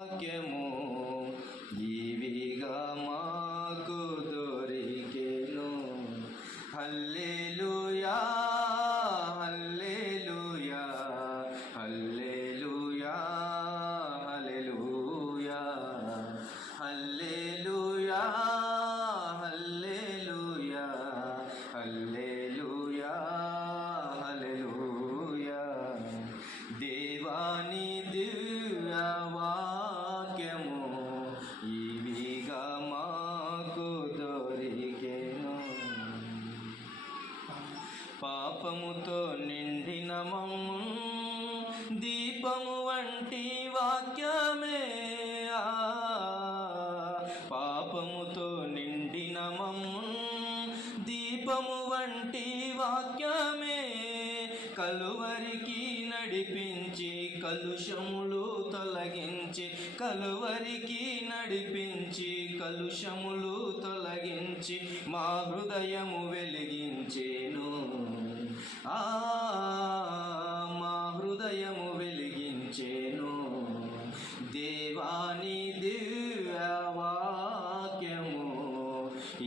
వాక్యము ఈవిగా మాకు దొరికెను. హల్లెలూయా హల్లెలూయా హల్లెలూయా హల్లెలూయా హల్లెలూయా హల్లెలూయా హల్లెలూయా హల్లెలూయా. దేవాని దివ్యవాక్యము ఇవిగా మాకు దొరికెను. పాపముతో నిండిన మమ్ము దీపము వంటి వాక్యమే, పాపముతో నిండిన మమ్ము దీపము వంటి వాక్యమే, కలువరికి నడిపించి కలుషములు తొలగించి, కలువరికి నడిపించి కలుషములు తొలగించి మా హృదయము వెలిగించేను. మా హృదయము వెలిగించేను. దేవాని దివ్యవాక్యము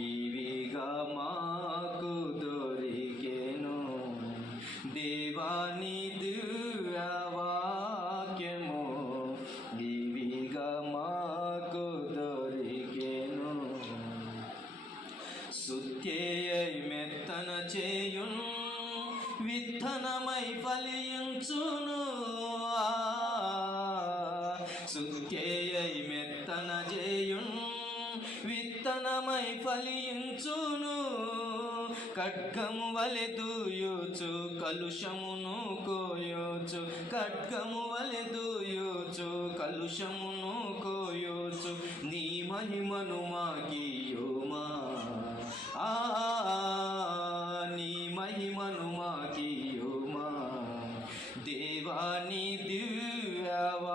ఇవిగా మాకు దొరికెను. దేవాని దివ్యవాక్యము ఇవిగా మాకు దొరికెను. సుత్యై మెత్తన చేయును, విత్తనమై ఫలించును. సుత్యై మెత్తన చేయును, విత్తనమై ఫలించును. ఖడ్గము వలె దూయుచు కలుషమును కోయోచు, ఖడ్గము వలె దూయుచు కలుషమును కోయోచు నీ మహిమను మాకియుమా. నీ మహిమను మాకియుమా. దేవాని దివ్యవాక్యము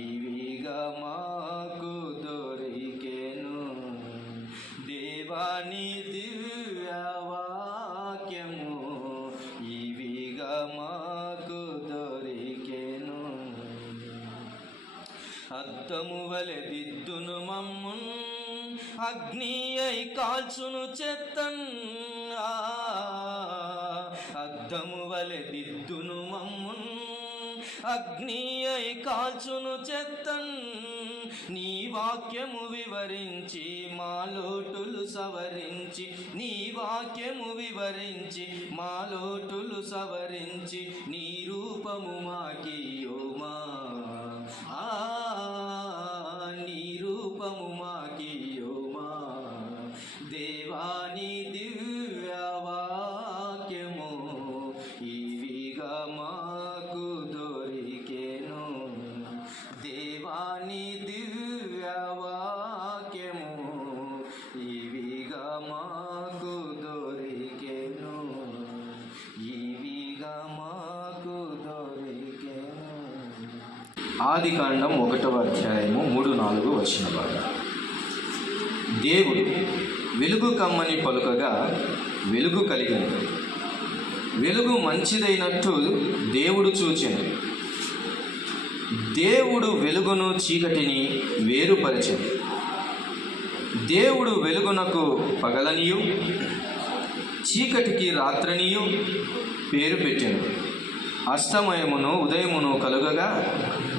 ఇవిగా మాకు దొరికెను. దేవాని దివ్యవాక్యము ఇవిగా మాకు దొరికెను. అద్దము వలె దిద్దును మమ్మున్, అగ్ని అయి కాల్చును చెత్తన్. అద్దము వలె దిద్దును మమ్మున్, అగ్ని అయి కాల్చును చెత్తన్. నీ వాక్యము వివరించి మా లోటులు సవరించి, నీ వాక్యము వివరించి మా లోటులు సవరించి నీ రూపము మాకియుమా. నీ రూపము మాకియుమా. దేవాని దివ్యవాక్యము ఇవిగా మాకు దొరికెను. దేవాని దివ్యవాక్యము ఇవిగా మాకు దొరికెను. ఇవిగా మాకు దొరికెను. ఆదికాండం 1వ అధ్యాయము 3-4 వచన భాగం. దేవుడు వెలుగు కమ్మని పలుకగా వెలుగు కలిగింది. వెలుగు మంచిదైనట్టు దేవుడు చూచెను. దేవుడు వెలుగును చీకటిని వేరుపరిచెను. దేవుడు వెలుగునకు పగలనియు చీకటికి రాత్రనియు పేరు పెట్టెను. అస్తమయమును ఉదయమును కలుగగా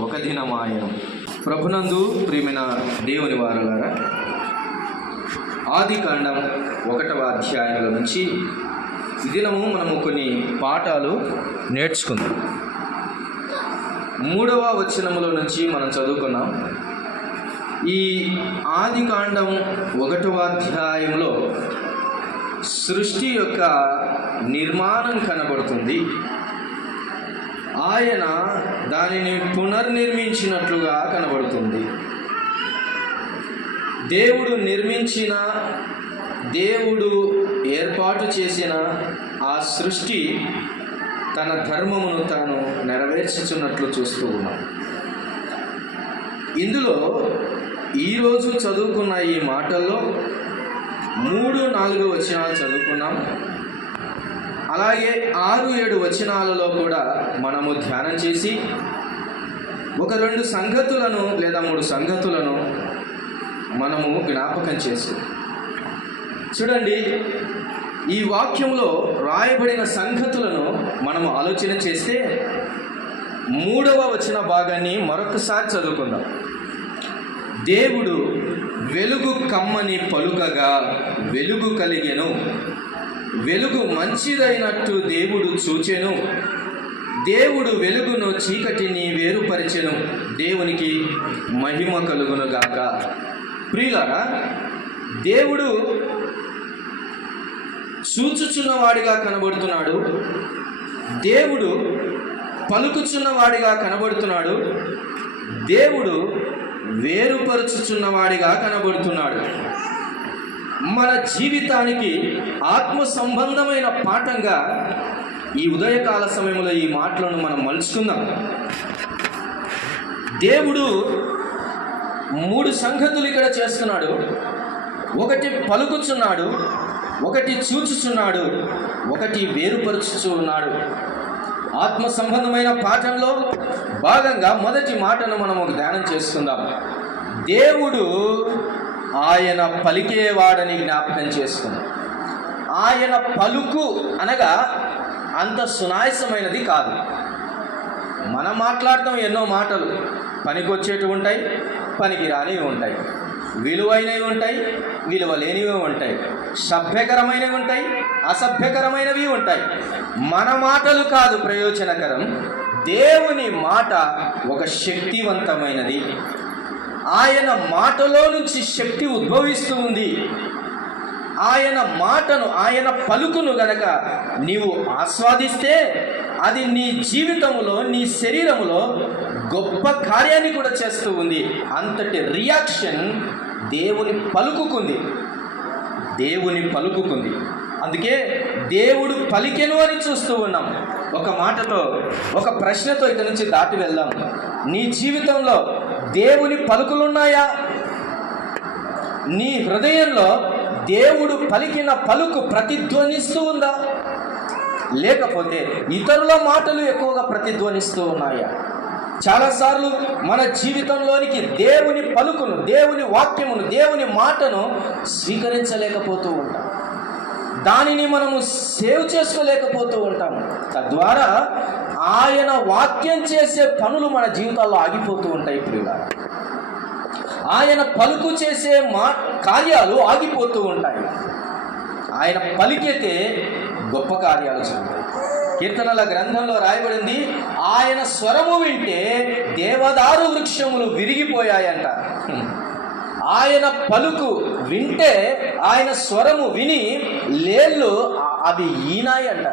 ఒక దినమాయెను. ప్రభునందు ప్రియమైన దేవుని వారలారా, ఆదికాండం 1వ అధ్యాయంలో నుంచి ఈ దినము మనము కొన్ని పాఠాలు నేర్చుకుందాం. 3వ వచనములో నుంచి మనం చదువుకున్నాం. ఈ ఆదికాండం 1వ అధ్యాయంలో సృష్టి యొక్క నిర్మాణం కనబడుతుంది. ఆయన దానిని పునర్నిర్మించినట్లుగా కనబడుతుంది. దేవుడు నిర్మించిన, దేవుడు ఏర్పాటు చేసిన ఆ సృష్టి తన ధర్మమును తాను నెరవేర్చుచున్నట్లు చూస్తూ ఉన్నాం. ఇందులో ఈరోజు చదువుకున్న ఈ మాటల్లో 3-4 వచనాలు చదువుకున్నాం. అలాగే 6-7 వచనాలలో కూడా మనము ధ్యానం చేసి ఒక 2 సంగతులను లేదా 3 సంగతులను మనము జ్ఞాపకం చేసుకో. చూడండి, ఈ వాక్యంలో రాయబడిన సంగతులను మనము ఆలోచన చేస్తే 3వ వచన భాగాన్ని మరొకసారి చదువుకుందాం. దేవుడు వెలుగు కమ్మని పలుకగా వెలుగు కలిగెను, వెలుగు మంచిదైనట్టు దేవుడు చూచెను, దేవుడు వెలుగును చీకటిని వేరుపరిచెను, దేవునికి మహిమ కలుగును గాక. ప్రియులారా, దేవుడు చూచుచున్నవాడిగా కనబడుతున్నాడు, దేవుడు పలుకుచున్నవాడిగా కనబడుతున్నాడు, దేవుడు వేరుపరుచుచున్నవాడిగా కనబడుతున్నాడు. మన జీవితానికి ఆత్మ సంబంధమైన పాఠంగా ఈ ఉదయకాల సమయంలో ఈ మాటలను మనం మలుచుకుందాం. దేవుడు 3 సంగతులు ఇక్కడ చేస్తున్నాడు. ఒకటి పలుకుచున్నాడు, ఒకటి చూచుచున్నాడు, ఒకటి వేరుపరుచుచు ఉన్నాడు. ఆత్మ సంబంధమైన పాఠంలో భాగంగా మొదటి మాటను మనం ఒక ధ్యానం చేసుకుందాం. దేవుడు ఆయన పలికేవాడని జ్ఞాపకం చేసుకుందాం. ఆయన పలుకు అనగా అంత సునాయసమైనది కాదు. మనం మాట్లాడటం ఎన్నో మాటలు పనికొచ్చేటివి ఉంటాయి, పనికి రానివి ఉంటాయి, విలువైనవి ఉంటాయి, విలువ లేనివి ఉంటాయి, సభ్యకరమైనవి ఉంటాయి, అసభ్యకరమైనవి ఉంటాయి. మన మాటలు కాదు ప్రయోజనకరం, దేవుని మాట ఒక శక్తివంతమైనది. ఆయన మాటలో నుంచి శక్తి ఉద్భవిస్తూ ఉంది. ఆయన మాటను, ఆయన పలుకును గనక నీవు ఆస్వాదిస్తే అది నీ జీవితంలో, నీ శరీరంలో గొప్ప కార్యాన్ని కూడా చేస్తూ ఉంది. అంతటి రియాక్షన్ దేవుని పలుకుకుంది, దేవుని పలుకుకుంది. అందుకే దేవుడు పలికెను అని చూస్తూ ఉన్నాం. ఒక మాటతో, ఒక ప్రశ్నతో ఇక్కడి నుంచి దాటి వెళ్దాం. నీ జీవితంలో దేవుని పలుకులున్నాయా? నీ హృదయంలో దేవుడు పలికిన పలుకు ప్రతిధ్వనిస్తూ ఉందా? లేకపోతే ఇతరుల మాటలు ఎక్కువగా ప్రతిధ్వనిస్తూ ఉన్నాయా? చాలాసార్లు మన జీవితంలోనికి దేవుని పలుకును, దేవుని వాక్యమును, దేవుని మాటను స్వీకరించలేకపోతూ ఉంటాం. దానిని మనము సేవ్ చేసుకోలేకపోతూ ఉంటాము. తద్వారా ఆయన వాక్యం చేసే పనులు మన జీవితాల్లో ఆగిపోతూ ఉంటాయి. ప్రియులారా, ఆయన పలుకు చేసే కార్యాలు ఆగిపోతూ ఉంటాయి. ఆయన పలికితే గొప్ప కార్యాలు జరుగుతాయి. కీర్తనల గ్రంథంలో రాయబడింది, ఆయన స్వరము వింటే దేవదారు వృక్షములు విరిగిపోయాయంట. ఆయన పలుకు వింటే, ఆయన స్వరము విని లేళ్ళు అవి ఈనాయంట.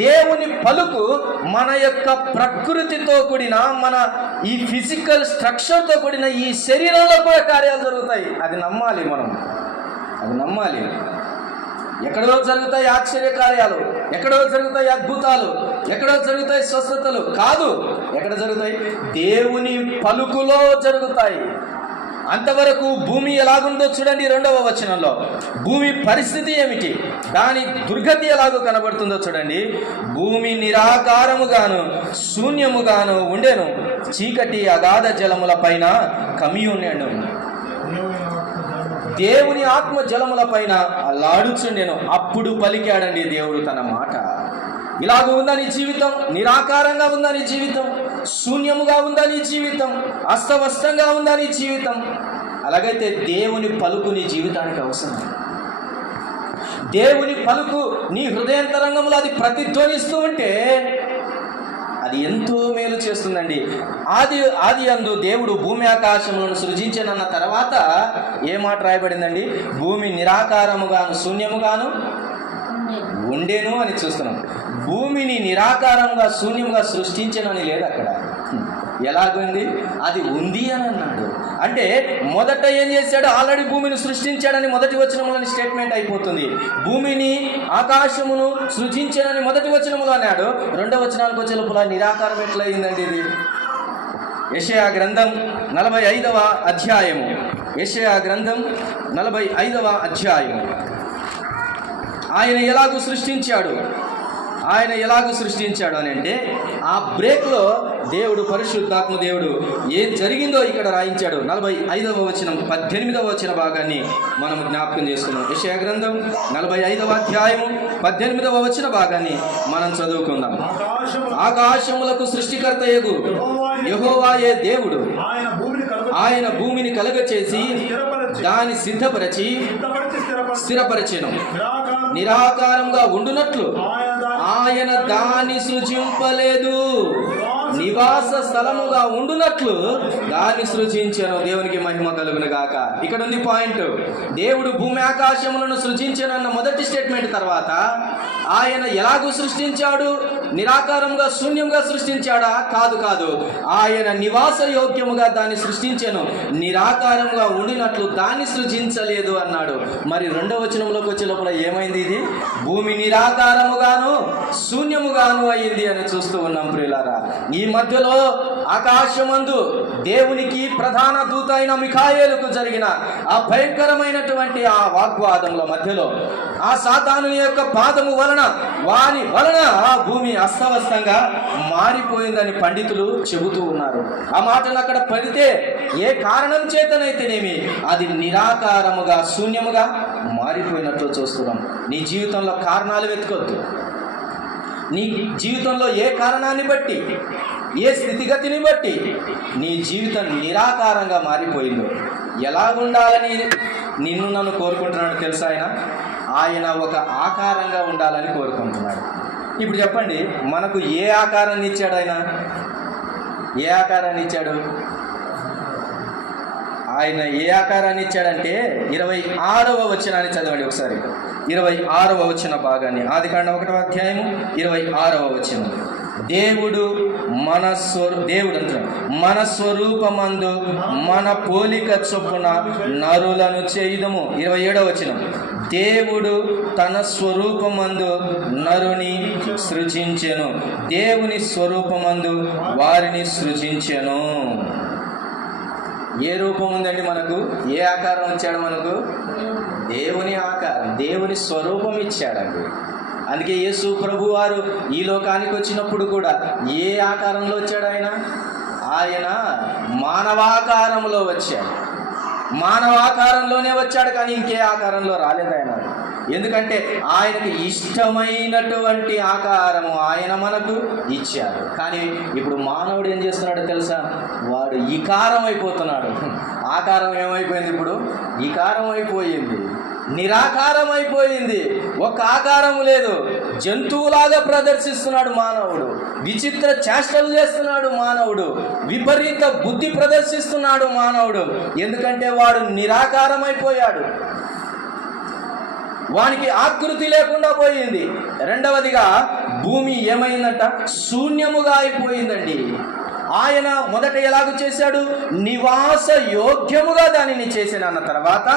దేవుని పలుకు మన యొక్క ప్రకృతితో కూడిన, మన ఈ ఫిజికల్ స్ట్రక్చర్తో కూడిన ఈ శరీరంలో కూడా కార్యాలు జరుగుతాయి. అది నమ్మాలి మనం, అది నమ్మాలి. ఎక్కడో జరుగుతాయి ఆశ్చర్య కార్యాలు, ఎక్కడో జరుగుతాయి అద్భుతాలు, ఎక్కడో జరుగుతాయి స్వస్థతలు. కాదు, ఎక్కడ జరుగుతాయి? దేవుని పలుకులో జరుగుతాయి. అంతవరకు భూమి ఎలాగుందో చూడండి. 2వ వచనంలో భూమి పరిస్థితి ఏమిటి, దాని దుర్గతి ఎలాగో కనబడుతుందో చూడండి. భూమి నిరాకారముగాను శూన్యముగాను ఉండెను, చీకటి అగాధ జలముల పైన కమ్యూనెను. దేవుని ఆత్మ జలముల పైన అల్లాడుచుండెను. అప్పుడు పలికాడండి దేవుడు తన మాట. ఇలాగ ఉందా నీ జీవితం? నిరాకారంగా ఉందా నీ జీవితం? శూన్యముగా ఉందా నీ జీవితం? అస్తవస్తంగా ఉందా నీ జీవితం? అలాగైతే దేవుని పలుకు నీ జీవితానికి అవసరం. దేవుని పలుకు నీ హృదయాంతరంగంలో అది ప్రతిధ్వనిస్తూ ఉంటే అది ఎంతో మేలు చేస్తుందండి. ఆది అందు దేవుడు భూమి ఆకాశములను సృజించనన్న తర్వాత ఏ మాట రాయబడిందండి? భూమి నిరాకారముగాను శూన్యముగాను ఉండేను అని చూస్తున్నాం. భూమిని నిరాకారంగా శూన్యంగా సృష్టించనని లేదు అక్కడ. ఎలాగుంది? అది ఉంది అని అన్నాడు. అంటే మొదట ఏం చేశాడు? ఆల్రెడీ భూమిని సృష్టించాడని మొదటి వచనములని స్టేట్మెంట్ అయిపోతుంది. భూమిని ఆకాశమును సృజించాడని మొదటి వచనములు అన్నాడు. 2వ వచనానికి వచ్చే లోపల నిరాకారం ఎట్లయిందండి ఇది? యెషయా గ్రంథం 45వ అధ్యాయము, యెషయా గ్రంథం 45వ అధ్యాయము. ఆయన ఎలాగూ సృష్టించాడు? ఆయన ఎలాగూ సృష్టించాడు అని అంటే ఆ బ్రేక్లో దేవుడు, పరిశుద్ధాత్మ దేవుడు ఏం జరిగిందో ఇక్కడ రాయించాడు. 45వ వచనం 18వ వచన భాగాన్ని మనం జ్ఞాపకం చేసుకున్నాం. యెషయా గ్రంథం 45వ అధ్యాయము 18వ వచన భాగాన్ని మనం చదువుకుందాం. ఆకాశములకు సృష్టికర్తయగు యెహోవాయే దేవుడు ఆయన భూమిని కలుగచేసి దాన్ని సిద్ధపరచి స్థిరపరచెను. నిరాకారంగా ఉండునట్లు ఆయన దాన్ని సృజింపలేదు, నివాస స్థలముగా ఉండునట్లు దాన్ని సృజించెను. దేవునికి మహిమ కలుగును గాక. ఇక్కడ ఉంది పాయింట్. దేవుడు భూమి ఆకాశములను సృజించెనన్న మొదటి స్టేట్మెంట్ తర్వాత ఆయన ఎలాగూ సృష్టించాడు? నిరాకారంగా శూన్యంగా సృష్టించాడా? కాదు. ఆయన నివాస యోగ్యముగా దాన్ని సృష్టించెను, నిరాకారంగా ఉండినట్లు దాన్ని సృజించలేదు అన్నాడు. మరి 2వ వచనంలోకి వచ్చే లోపల ఏమైంది? ఇది భూమి నిరాకారముగాను శూన్యముగాను అయింది అని చూస్తూ ఉన్నాం ప్రియులారా. ఈ మధ్యలో ఆకాశమందు దేవునికి ప్రధాన దూత అయిన మిఖాయేలుకు జరిగిన ఆ భయంకరమైనటువంటి ఆ వాగ్వాదంలో మధ్యలో ఆ సాతానుని యొక్క పాదము వలన వాని వలన ఆ భూమి అస్తవ్యస్తంగా మారిపోయిందని పండితులు చెబుతూ ఉన్నారు. ఆ మాటలు అక్కడ పడితే ఏ కారణం చేతనైతేనేమి అది నిరాకారముగా శూన్యముగా మారిపోయినట్లు చూస్తున్నాం. నీ జీవితంలో కారణాలు వెతుకొద్దు. నీ జీవితంలో ఏ కారణాన్ని బట్టి, ఏ స్థితిగతిని బట్టి నీ జీవితం నిరాకారంగా మారిపోయిందో, ఎలా ఉండాలని నిన్ను నన్ను కోరుకుంటున్నాడు తెలుసా? ఆయన ఒక ఆకారంగా ఉండాలని కోరుకుంటున్నాడు. ఇప్పుడు చెప్పండి, మనకు ఏ ఆకారాన్ని ఇచ్చాడు? ఆయన ఏ ఆకారాన్ని ఇచ్చాడు? ఆయన ఏ ఆకారాన్ని ఇచ్చాడంటే 26వ వచనాన్ని చదవండి ఒకసారి. 26వ వచన భాగాన్ని, ఆదికాండం 1వ అధ్యాయము 26వ వచనం. దేవుడు మన స్వరూపమందు మన పోలిక చొప్పున నరులను చేయుదము. 27వ వచనం. దేవుడు తన స్వరూపమందు నరుని సృజించెను, దేవుని స్వరూపమందు వారిని సృజించెను. ఏ రూపం ఉందండి మనకు? ఏ ఆకారం ఇచ్చాడు మనకు? దేవుని ఆకారం, దేవుని స్వరూపం ఇచ్చాడండి. అందుకే యేసు ప్రభు వారు ఈ లోకానికి వచ్చినప్పుడు కూడా ఏ ఆకారంలో వచ్చాడు? ఆయన మానవాకారంలో వచ్చాడు. మానవాకారంలోనే వచ్చాడు, కానీ ఇంకే ఆకారంలో రాలేదు ఆయన. ఎందుకంటే ఆయనకు ఇష్టమైనటువంటి ఆకారము ఆయన మనకు ఇచ్చాడు. కానీ ఇప్పుడు మానవుడు ఏం చేస్తున్నాడో తెలుసా? వాడు ఇకారం అయిపోతున్నాడు. ఆకారం ఏమైపోయింది? ఇప్పుడు ఇకారం అయిపోయింది, నిరాకారం అయిపోయింది. ఒక ఆకారం లేదు. జంతువులాగా ప్రదర్శిస్తున్నాడు మానవుడు. విచిత్ర చేష్టలు చేస్తున్నాడు మానవుడు. విపరీత బుద్ధి ప్రదర్శిస్తున్నాడు మానవుడు. ఎందుకంటే వాడు నిరాకారం అయిపోయాడు. వానికి ఆకృతి లేకుండా పోయింది. రెండవదిగా భూమి ఏమైందంట? శూన్యముగా అయిపోయిందండి. ఆయన మొదట ఎలాగూ చేశాడు? నివాస యోగ్యముగా దానిని చేశానన్న తర్వాత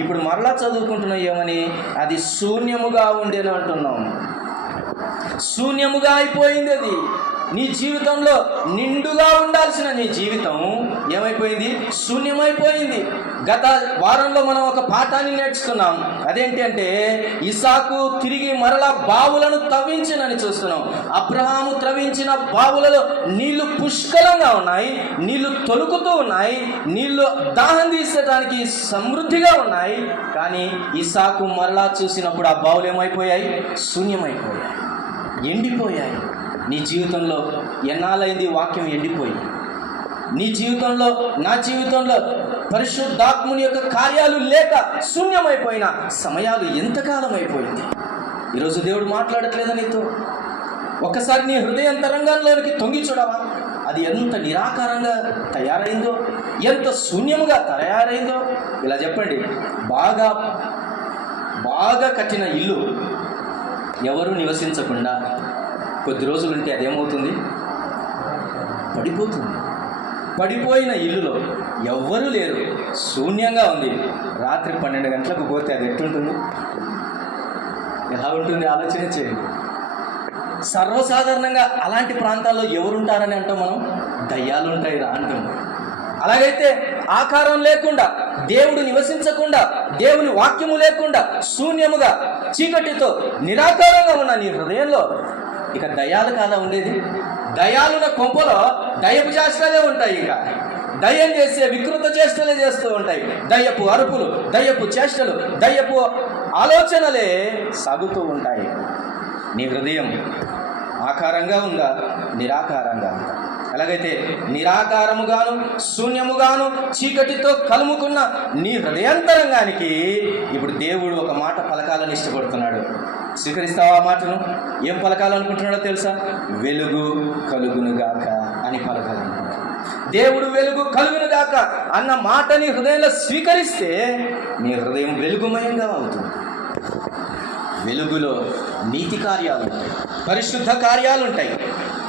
ఇప్పుడు మరలా చదువుకుంటున్నాం ఏమని? అది శూన్యముగా ఉండేను అంటున్నాం. శూన్యముగా అయిపోయింది. అది నీ జీవితంలో నిండుగా ఉండాల్సిన నీ జీవితం ఏమైపోయింది? శూన్యమైపోయింది. గత వారంలో మనం ఒక పాఠాన్ని నేర్చుకున్నాం. అదేంటి అంటే ఇసాకు తిరిగి మరలా బావులను తవ్వించినని చూస్తున్నాం. అబ్రహాము త్రవించిన బావులలో నీళ్లు పుష్కలంగా ఉన్నాయి, నీళ్లు తొలుకుతూ ఉన్నాయి, నీళ్లు దాహం తీసేటానికి సమృద్ధిగా ఉన్నాయి. కానీ ఇసాకు మరలా చూసినప్పుడు ఆ బావులు ఏమైపోయాయి? శూన్యమైపోయాయి, ఎండిపోయాయి. నీ జీవితంలో ఎన్నాళ్ళైంది వాక్యం ఎండిపోయి? నీ జీవితంలో, నా జీవితంలో పరిశుద్ధాత్ముని యొక్క కార్యాలు లేక శూన్యమైపోయిన సమయాలు ఎంతకాలం అయిపోయింది? ఈరోజు దేవుడు మాట్లాడట్లేదా నీతో? ఒక్కసారి నీ హృదయంతరంగంలోనికి తొంగి చూడవా? అది ఎంత నిరాకారంగా తయారైందో, ఎంత శూన్యముగా తయారైందో. ఇలా చెప్పండి, బాగా కట్టిన ఇల్లు ఎవరు నివసించకుండా కొద్ది రోజులుంటే అదేమవుతుంది? పడిపోతుంది. పడిపోయిన ఇల్లులో ఎవ్వరూ లేరు, శూన్యంగా ఉంది. రాత్రి 12 గంటలకు పోతే అది ఎట్లుంటుంది? ఎలా ఉంటుంది? ఆలోచన చేయండి. సర్వసాధారణంగా అలాంటి ప్రాంతాల్లో ఎవరుంటారని అంటాం మనం? దయ్యాలు ఉంటాయి రా అంటాం. అలాగైతే ఆకారం లేకుండా, దేవుడు నివసించకుండా, దేవుని వాక్యము లేకుండా శూన్యముగా చీకటితో నిరాకారంగా ఉన్న నీ హృదయంలో ఇక దయ్యాలు కాదా ఉండేది? దయ్యాలున్న కొంపలో దయ్యపు చేష్టలే ఉంటాయి. ఇంకా దయ్యం చేసే వికృత చేష్టలే చేస్తూ ఉంటాయి. దయ్యపు అరుపులు, దయ్యపు చేష్టలు, దయ్యపు ఆలోచనలే సాగుతూ ఉంటాయి. నీ హృదయం ఆకారంగా ఉందా, నిరాకారంగా ఉందా? అలాగైతే నిరాకారముగాను శూన్యముగాను చీకటితో కలుముకున్న నీ హృదయాంతరంగానికి ఇప్పుడు దేవుడు ఒక మాట పలకాలని ఇష్టపడుతున్నాడు. స్వీకరిస్తావా ఆ మాటను? ఏం పలకాలనుకుంటున్నాడో తెలుసా? వెలుగు కలుగునుగాక అని పలకాలనుకుంటున్నాడు. దేవుడు వెలుగు కలుగునుగాక అన్న మాటని హృదయంలో స్వీకరిస్తే నీ హృదయం వెలుగుమయంగా అవుతుంది. వెలుగులో నీతి కార్యాలు ఉంటాయి, పరిశుద్ధ కార్యాలు ఉంటాయి.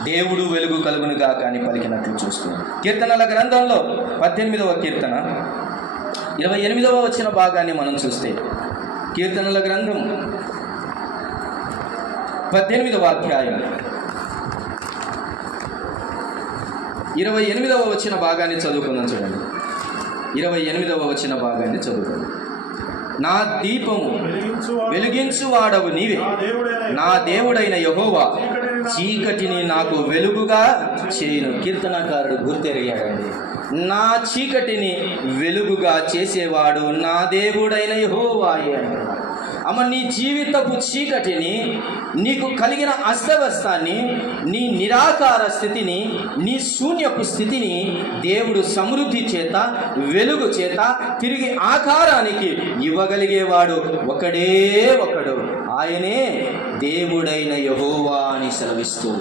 దేవుడు వెలుగు కలుగునుగాక అని పలికినట్లు చూస్తున్నాం. కీర్తనల గ్రంథంలో 18వ కీర్తన 28వ వచ్చిన భాగాన్ని మనం చూస్తే, కీర్తనల గ్రంథం 18వ అధ్యాయం 28వ వచ్చిన భాగాన్ని చదువుకుందాం. చూడండి, 28వ వచ్చిన భాగాన్ని చదువుకుందాం. నా దీపము వెలిగించువాడవు నీవే, నా దేవుడైన యెహోవా చీకటిని నాకు వెలుగుగా చేయును. కీర్తనకారుడు గుర్తెరిగాడండి. నా చీకటిని వెలుగుగా చేసేవాడు నా దేవుడైన యెహోవాయే అంటున్నాడు. అమ్మ, నీ జీవితపు చీకటిని, నీకు కలిగిన అస్తవ్యస్తాన్ని, నీ నిరాకార స్థితిని, నీ శూన్యపు స్థితిని దేవుడు సమృద్ధి చేత, వెలుగు చేత తిరిగి ఆకారానికి ఇవ్వగలిగేవాడు ఒకడే ఒకడు, ఆయనే దేవుడైన యెహోవా అని సెలవిస్తూ.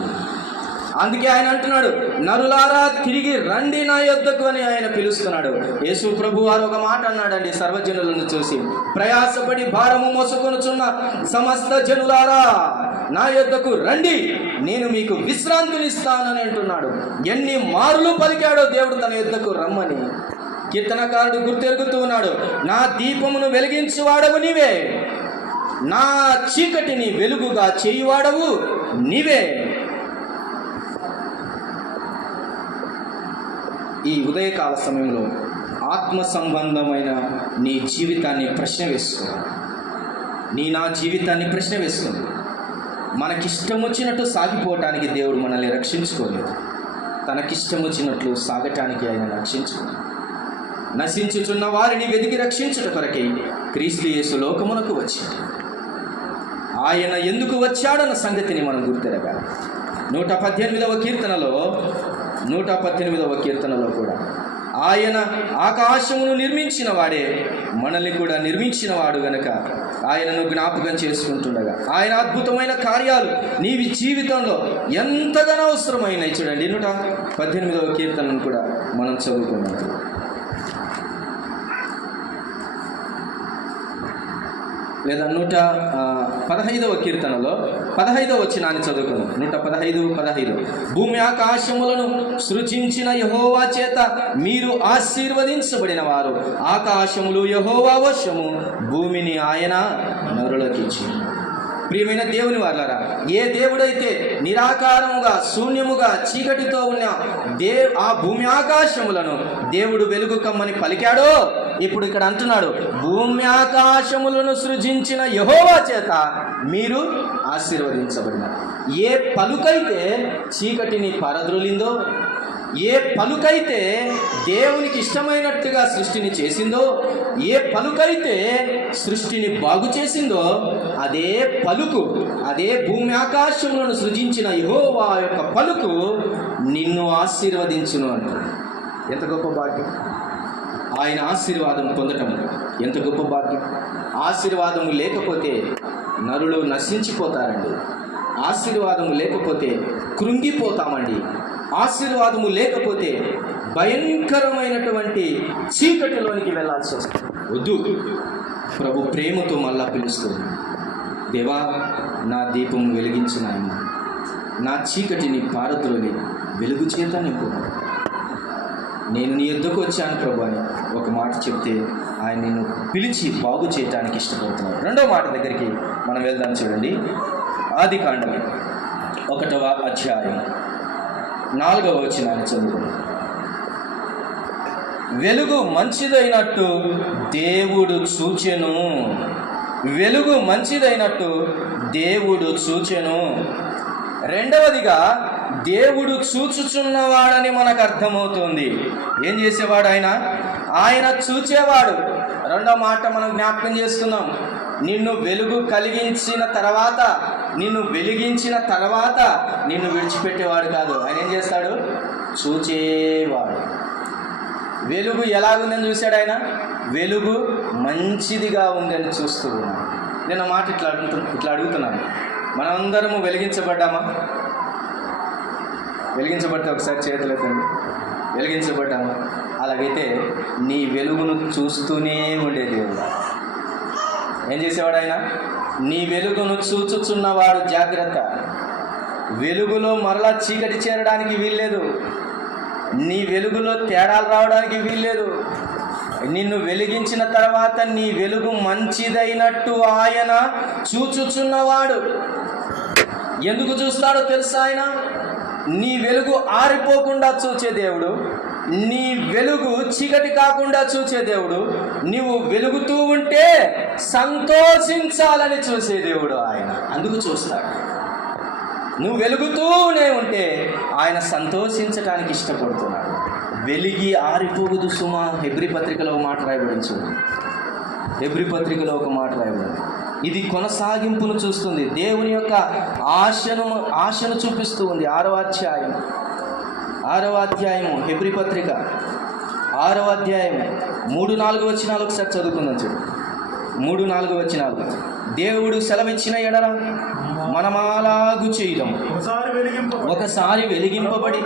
అందుకే ఆయన అంటున్నాడు, నరులారా తిరిగి రండి నా యొద్దకు అని ఆయన పిలుస్తున్నాడు. యేసు ప్రభు వారు ఒక మాట అన్నాడండి సర్వజనులను చూసి, ప్రయాసపడి భారము మోసుకొనుచున్న సమస్త జనులారా నా యొద్దకు రండి, నేను మీకు విశ్రాంతినిస్తానని అంటున్నాడు. ఎన్ని మారులు పలికాడో దేవుడు తన యొద్దకు రమ్మని. కీర్తనకారుడు గుర్తెరుగుతూ ఉన్నాడు, నా దీపమును వెలిగించువాడవు నీవే, నా చీకటిని వెలుగుగా చేయువాడవు నీవే. ఈ ఉదయకాల సమయంలో ఆత్మ సంబంధమైన నీ జీవితాన్ని ప్రశ్న వేసుకో. నా జీవితాన్ని ప్రశ్న వేసుకో. మనకిష్టం వచ్చినట్టు సాగిపోవటానికి దేవుడు మనల్ని రక్షించుకోలేదు. తనకిష్టం వచ్చినట్లు సాగటానికి ఆయన రక్షించుకోలేదు. నశించుచున్న వారిని వెతికి రక్షించుట కొరకై క్రీస్తు యేసు లోకమునకు వచ్చాడు. ఆయన ఎందుకు వచ్చాడన్న సంగతిని మనం గుర్తెరగాలి. 118వ కీర్తనలో కూడా ఆయన ఆకాశమును నిర్మించిన వాడే, మనల్ని కూడా నిర్మించిన వాడు గనక ఆయనను జ్ఞాపకం చేసుకుంటుండగా ఆయన అద్భుతమైన కార్యాలు నీ జీవితంలో ఎంతగానో అవసరమైనవి. చూడండి, 118వ కీర్తనను కూడా మనం చదువుకున్నాం. లేదా 115వ కీర్తనలో 15వ వచనాన్ని చదువుకుందాం. 115 భూమి ఆకాశములను సృజించిన యెహోవా చేత మీరు ఆశీర్వదించబడిన వారు. ఆకాశములు యెహోవా వశము, భూమిని ఆయన నరులకిచ్చి. ప్రియమైన దేవుని వారలారా, ఏ దేవుడైతే నిరాకారముగా శూన్యముగా చీకటితో ఉన్న ఆ భూమి ఆకాశములను దేవుడు వెలుగు కమ్మని పలికాడో, ఇప్పుడు ఇక్కడ అంటున్నాడు, భూమి ఆకాశములను సృజించిన యెహోవా చేత మీరు ఆశీర్వదించబడినారు. ఏ పలుకైతే చీకటిని పారద్రోలిందో, ఏ పలుకైతే దేవునికి ఇష్టమైనట్టుగా సృష్టిని చేసిందో, ఏ పలుకైతే సృష్టిని బాగు చేసిందో, అదే పలుకు, అదే భూమి ఆకాశములను సృజించిన యెహోవా యొక్క పలుకు నిన్ను ఆశీర్వదించును అంటాడు. ఎంత గొప్ప భాగ్యం! ఆయన ఆశీర్వాదం పొందటం ఎంత గొప్ప భాగ్యం! ఆశీర్వాదము లేకపోతే నరులు నశించిపోతారండి. ఆశీర్వాదము లేకపోతే కృంగిపోతామండి. ఆశీర్వాదము లేకపోతే భయంకరమైనటువంటి చీకటిలోనికి వెళ్ళాల్సి వస్తుంది. వద్దు, ప్రభు ప్రేమతో మళ్ళా పిలుస్తుంది. దేవా, నా దీపము వెలిగించిన ఆయన, నా చీకటిని పారద్రోలి వెలుగు చేత నింపు. నేను నీ యొద్దకు వచ్చాను ప్రభు అని ఒక మాట చెప్తే ఆయన నిన్ను పిలిచి బాగు చేయటానికి ఇష్టపడుతున్నాడు. రెండో మాట దగ్గరికి మనం వెళ్దాం. చూడండి, ఆదికాండం 1వ అధ్యాయం 4వ వచనాన్ని చదువుకుందాం. వెలుగు మంచిదైనట్టు దేవుడు చూచెను, వెలుగు మంచిదైనట్టు దేవుడు చూచెను. రెండవదిగా దేవుడు చూచుచున్నవాడని మనకు అర్థమవుతుంది. ఏం చేసేవాడు ఆయన? ఆయన చూచేవాడు. రెండో మాట మనం జ్ఞాపకం చేసుకుందాం. నిన్ను వెలిగించిన తర్వాత నిన్ను విడిచిపెట్టేవాడు కాదు. ఆయన ఏం చేస్తాడు? చూచేవాడు. వెలుగు ఎలాగుందని చూశాడు ఆయన? వెలుగు మంచిదిగా ఉందని చూస్తూ ఉన్నాడు. నేను మాట ఇట్లా అడుగుతున్నాను, మనమందరము వెలిగించబడ్డామా? వెలిగించబడితే ఒకసారి చేతులు ఎత్తండి. వెలిగించబడ్డామా? అలాగైతే నీ వెలుగును చూస్తూనే ఉండే దేవుడు ఏం చేసేవాడు? ఆయన నీ వెలుగును చూచుచున్నవాడు. జాగ్రత్త, వెలుగులో మరలా చీకటి చేరడానికి వీల్లేదు. నీ వెలుగులో తేడాలు రావడానికి వీల్లేదు. నిన్ను వెలిగించిన తర్వాత నీ వెలుగు మంచిదైనట్టు ఆయన చూచుచున్నవాడు. ఎందుకు చూస్తాడో తెలుసా? ఆయన నీ వెలుగు ఆరిపోకుండా చూచే దేవుడు, నీ వెలుగు చీకటి కాకుండా చూచే దేవుడు, నీవు వెలుగుతూ ఉంటే సంతోషించాలని చూసే దేవుడు ఆయన. అందుకు చూస్తాడు. నువ్వు వెలుగుతూనే ఉంటే ఆయన సంతోషించడానికి ఇష్టపడుతున్నాడు. వెలిగి ఆరిపోగుదు సుమా. హెబ్రీ పత్రికలో ఒక మాట రాయబడింది. హెబ్రీ పత్రికలో ఒక మాట రాయబడింది. ఇది కొనసాగింపును చూస్తుంది. దేవుని యొక్క ఆశను చూపిస్తూ ఉంది. 6వ అధ్యాయము హెబ్రీ పత్రిక 6వ అధ్యాయము 3-4 వచనాలు ఒకసారి చదువుకుందాం. చూడు, 3-4 వచనాలు. దేవుడు సెలవిచ్చిన ఎడల మనమాలాగు చేయడం, ఒకసారి వెలిగింపబడి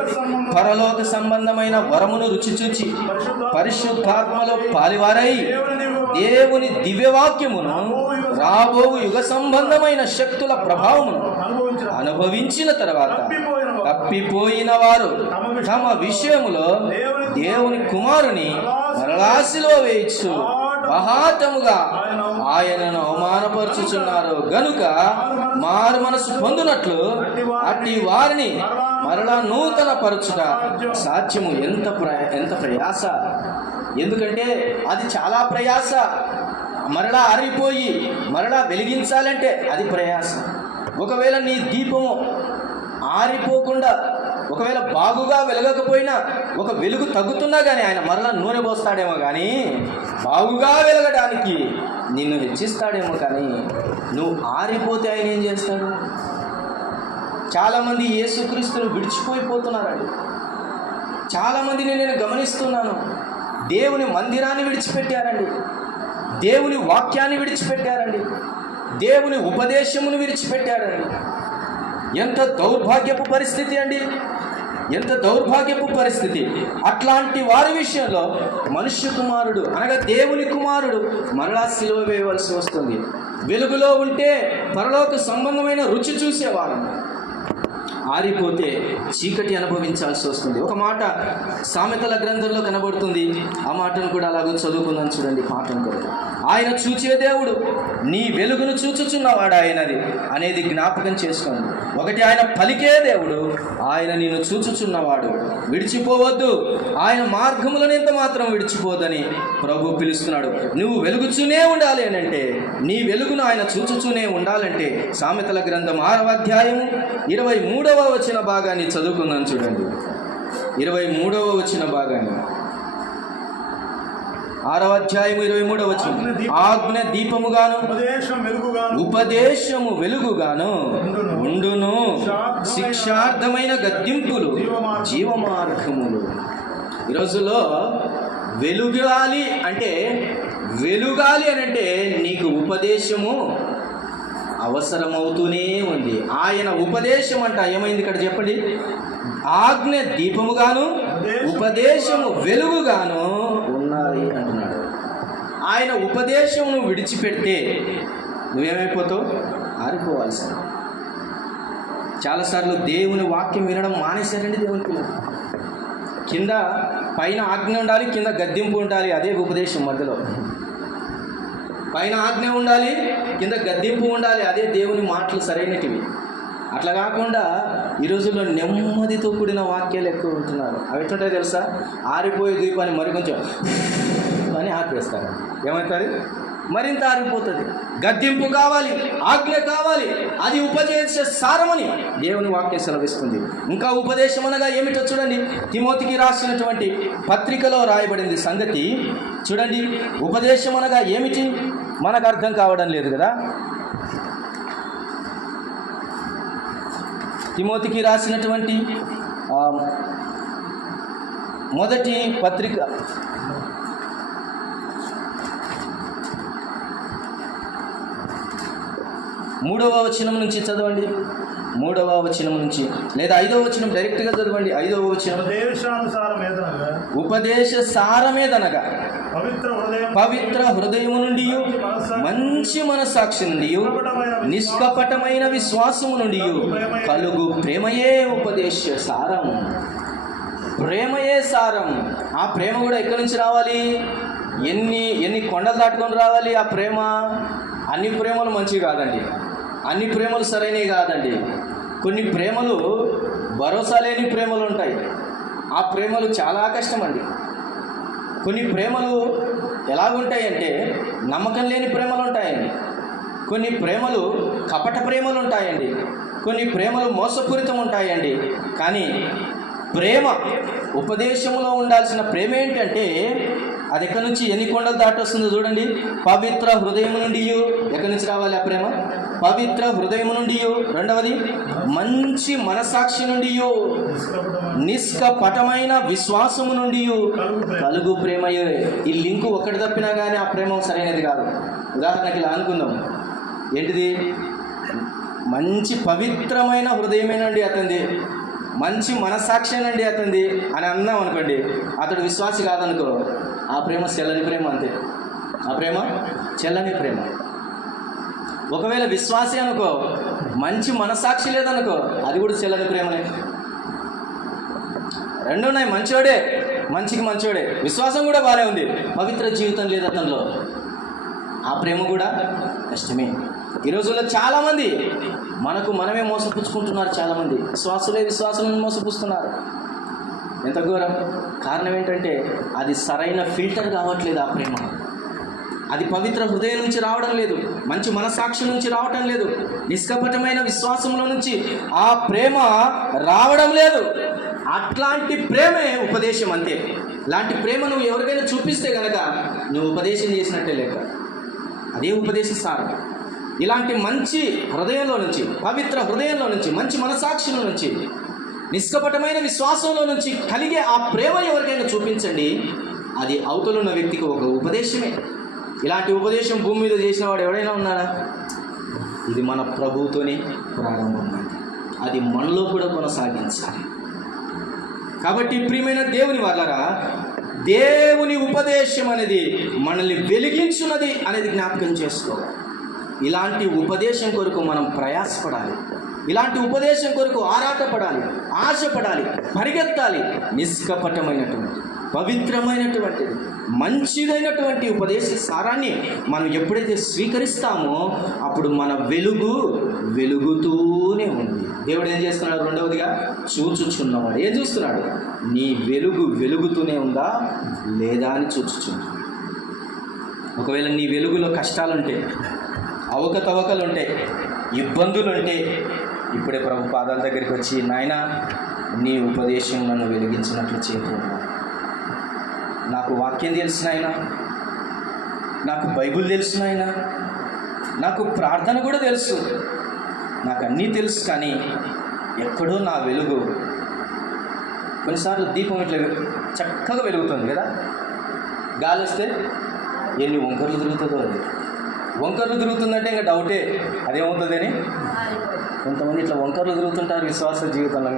పరలోక సంబంధమైన వరమును రుచి చూచి పరిశుద్ధాత్మలో పాలివారై దేవుని దివ్యవాక్యమును రాబో యుగ సంబంధమైన శక్తుల ప్రభావమును అనుభవించిన తర్వాత తప్పిపోయిన వారు తమ విషయములో దేవుని కుమారుని మరలాసిలో వేయచ్చు మహాతముగా ఆయనను అవమానపరుచుచున్నారు గనుక మారు మనసు పొందునట్లు అట్టి వారిని మరలా నూతన పరచుట సాధ్యము. ఎంత ప్రయాస! ఎందుకంటే అది చాలా ప్రయాస. మరలా ఆరిపోయి మరలా వెలిగించాలంటే అది ప్రయాస. ఒకవేళ నీ దీపము ఆరిపోకుండా, ఒకవేళ బాగుగా వెలగకపోయినా, ఒక వెలుగు తగ్గుతున్నా కానీ ఆయన మరలా నూనె పోస్తాడేమో కానీ బాగుగా వెలగడానికి నిన్ను హెచ్చిస్తాడేమో. కానీ నువ్వు ఆరిపోతే ఆయన ఏం చేస్తాడు? చాలామంది యేసుక్రీస్తును విడిచిపోయిపోతున్నారండి. చాలామందిని నేను గమనిస్తున్నాను. దేవుని మందిరాన్ని విడిచిపెట్టారండి, దేవుని వాక్యాన్ని విడిచిపెట్టారండి, దేవుని ఉపదేశమును విడిచిపెట్టారండి. ఎంత దౌర్భాగ్యపు పరిస్థితి అండి! ఎంత దౌర్భాగ్యపు పరిస్థితి! అట్లాంటి వారి విషయంలో మనుష్య కుమారుడు అనగా దేవుని కుమారుడు మరలా సిలువ వేయవలసి వస్తుంది. వెలుగులో ఉంటే పరలోక సంబంధమైన రుచి చూసేవారు, ఆరిపోతే చీకటి అనుభవించాల్సి వస్తుంది. ఒక మాట సామెతల గ్రంథంలో కనబడుతుంది. ఆ మాటను కూడా అలాగూ చదువుకుందాం. చూడండి, పాఠం కూడా. ఆయన చూచే దేవుడు, నీ వెలుగును చూచుచున్నవాడు ఆయనది అనేది జ్ఞాపకం చేసుకోండి. ఒకటి, ఆయన పలికే దేవుడు, ఆయన నిన్ను చూచుచున్నవాడు. విడిచిపోవద్దు, ఆయన మార్గములను ఎంత మాత్రం విడిచిపోదని ప్రభు పిలుస్తున్నాడు. నువ్వు వెలుగుచూనే ఉండాలి అని అంటే, నీ వెలుగును ఆయన చూచుచూనే ఉండాలంటే సామెతల గ్రంథం 6వ అధ్యాయము 23వ వచన భాగాన్ని చదువుకుందాం. చూడండి, 23వ వచన భాగాన్ని. 6వ అధ్యాయము 23వ వచనం. ఆజ్ఞ దీపముగాను ఉపదేశము వెలుగుగాను ఉండును, శిక్షార్థమైన గద్దింపులు జీవమార్గములు. ఈ రోజుల్లో వెలుగాలి అని అంటే నీకు ఉపదేశము అవసరమవుతూనే ఉంది. ఆయన ఉపదేశం అంట ఏమైంది ఇక్కడ చెప్పండి? ఆజ్ఞ దీపముగాను ఉపదేశము వెలుగుగాను ఉన్నది అంటున్నాడు. ఆయన ఉపదేశమును విడిచిపెడితే నువ్వేమైపోతావు? ఆరిపోవాల్సింది. చాలాసార్లు దేవుని వాక్యం వినడం మానేశారండి. దేవుని పిల్లలు కింద పైన ఆజ్ఞ ఉండాలి, కింద గద్దింపు ఉండాలి. అదే ఉపదేశం. మధ్యలో పైన ఆజ్ఞ ఉండాలి, కింద గద్దింపు ఉండాలి. అదే దేవుని మాటలు సరైనటివి. అట్లా కాకుండా ఈ రోజుల్లో నెమ్మదితో కూడిన వాక్యాలు ఎక్కువ ఉంటున్నారు. అవి ఎట్లుంటాయో తెలుసా? ఆరిపోయే దీపాన్ని మరి కొంచెం అని ఆపేస్తారు. ఏమవుతారు? మరింత ఆరిపోతుంది. గద్దింపు కావాలి, ఆజ్ఞ కావాలి, అది ఉపదేశ సారమని దేవుని వాక్యం సెలవిస్తుంది. ఇంకా ఉపదేశం అనగా ఏమిటో చూడండి. తిమోతికి రాసినటువంటి పత్రికలో రాయబడింది సంగతి చూడండి. ఉపదేశం అనగా ఏమిటి మనకు అర్థం కావడం లేదు కదా. తిమోతికి రాసినటువంటి మొదటి పత్రిక 3వ వచనం నుంచి చదవండి. 3వ వచనం నుంచి లేదా 5వ వచనం డైరెక్ట్గా చదవండి. 5వ వచనం ఉపదేశ సారమేదనగా పవిత్ర హృదయము నుండి మంచి మనస్సాక్షి నుండి నిష్కపటమైన విశ్వాసము నుండి కలుగు ప్రేమయే ఉపదేశ సారం. ప్రేమయే సారం. ఆ ప్రేమ కూడా ఎక్కడి నుంచి రావాలి? ఎన్ని కొండలు దాటుకొని రావాలి ఆ ప్రేమ? అన్ని ప్రేమలు మంచివి కాదండి, అన్ని ప్రేమలు సరైనవి కాదండి. కొన్ని ప్రేమలు భరోసా లేని ప్రేమలు ఉంటాయి, ఆ ప్రేమలు చాలా కష్టం అండి. కొన్ని ప్రేమలు ఎలాగుంటాయంటే నమ్మకం లేని ప్రేమలు ఉంటాయండి. కొన్ని ప్రేమలు కపట ప్రేమలు ఉంటాయండి. కొన్ని ప్రేమలు మోసపూరితం ఉంటాయండి. కానీ ప్రేమ ఉపదేశంలో ఉండాల్సిన ప్రేమ ఏంటంటే అది ఎక్కడి నుంచి ఎన్ని కొండలు దాటొస్తుందో చూడండి. పవిత్ర హృదయం నుండి ఎక్కడి నుంచి రావాలి ఆ ప్రేమ? పవిత్ర హృదయం నుండి. రెండవది మంచి మనసాక్షి నుండి, నిష్కపటమైన విశ్వాసము నుండి కలుగు ప్రేమయే. ఈ లింకు ఒకటి తప్పినా కానీ ఆ ప్రేమ సరైనది కాదు. ఉదాహరణకి ఇలా అనుకుందాం, ఏంటిది? మంచి పవిత్రమైన హృదయమేనండి అతనిది, మంచి మనసాక్షేనండి అతనిది అని అన్నాం అనుకోండి, అతడు విశ్వాసి కాదనుకో, ఆ ప్రేమ చెల్లని ప్రేమ. అంతే, ఆ ప్రేమ చెల్లని ప్రేమ. ఒకవేళ విశ్వాసి అనుకో, మంచి మనసాక్షి లేదనుకో, అది కూడా చెల్లని ప్రేమనే. రెండు ఉన్నాయి, మంచోడే, మంచికి మంచోడే, విశ్వాసం కూడా బాగానే ఉంది, పవిత్ర జీవితం లేదు అతనిలో, ఆ ప్రేమ కూడా కష్టమే. ఈ రోజుల్లో చాలామంది మనమే మోసపుచ్చుకుంటున్నారు. చాలామంది విశ్వాసులను మోసపుస్తున్నారు. ఎంత ఘోరం! కారణం ఏంటంటే అది సరైన ఫిల్టర్ కావట్లేదు. ఆ ప్రేమ అది పవిత్ర హృదయం నుంచి రావడం లేదు, మంచి మనసాక్షి నుంచి రావటం లేదు, నిష్కపటమైన విశ్వాసంలో నుంచి ఆ ప్రేమ రావడం లేదు. అట్లాంటి ప్రేమే ఉపదేశం. అంతే, ఇలాంటి ప్రేమ నువ్వు ఎవరికైనా చూపిస్తే కనుక నువ్వు ఉపదేశం చేసినట్టే లెక్క. అదే ఉపదేశ సారం. ఇలాంటి మంచి హృదయంలో నుంచి, పవిత్ర హృదయంలో నుంచి, మంచి మనసాక్షిలో నుంచి, నిష్కపటమైన విశ్వాసంలో నుంచి కలిగే ఆ ప్రేమ ఎవరికైనా చూపించండి, అది అవతలున్న వ్యక్తికి ఒక ఉపదేశమే. ఇలాంటి ఉపదేశం భూమి మీద చేసిన వాడు ఎవడైనా ఉన్నాడా? ఇది మన ప్రభువుతోనే ప్రారంభమైంది, అది మనలో కూడా కొనసాగించాలి. కాబట్టి ప్రియమైన దేవుని వాళ్ళరా, దేవుని ఉపదేశం అనేది మనల్ని వెలిగించున్నది అనేది జ్ఞాపకం చేసుకోవాలి. ఇలాంటి ఉపదేశం కొరకు మనం ప్రయాసపడాలి, ఇలాంటి ఉపదేశం కొరకు ఆరాటపడాలి, ఆశపడాలి, పరిగెత్తాలి. నిష్కపటమైనటువంటి, పవిత్రమైనటువంటిది, మంచిదైనటువంటి ఉపదేశ సారాన్ని మనం ఎప్పుడైతే స్వీకరిస్తామో అప్పుడు మన వెలుగు వెలుగుతూనే ఉంది. దేవుడు ఏం చేస్తున్నాడు? రెండవదిగా చూచుచున్నవాడు. ఏం చూస్తున్నాడు? నీ వెలుగు వెలుగుతూనే ఉందా లేదా అని చూచుచున్నాడు. ఒకవేళ నీ వెలుగులో కష్టాలుంటే, అవకతవకలుంటే, ఇబ్బందులుంటే, ఇప్పుడే ప్రభు పాదాల దగ్గరికి వచ్చి, నాయనా నీ ఉపదేశం నన్ను వెలిగించినట్లు చేతు, నాకు వాక్యం తెలుసు నాయనా, నాకు బైబిల్ తెలుసు నాయనా, నాకు ప్రార్థన కూడా తెలుసు, నాకు అన్నీ తెలుసు, కానీ ఎక్కడో నా వెలుగు. కొన్నిసార్లు దీపం ఇట్లా చక్కగా వెలుగుతుంది కదా, గాలి వస్తే ఎన్ని వంకర్లు తిరుగుతుందో. అది వంకర్లు తిరుగుతుందంటే ఇంకా డౌటే అదేమవుతుంది అని. కొంతమంది ఇట్లా వంకర్లు తిరుగుతుంటారు విశ్వాస జీవితంలో,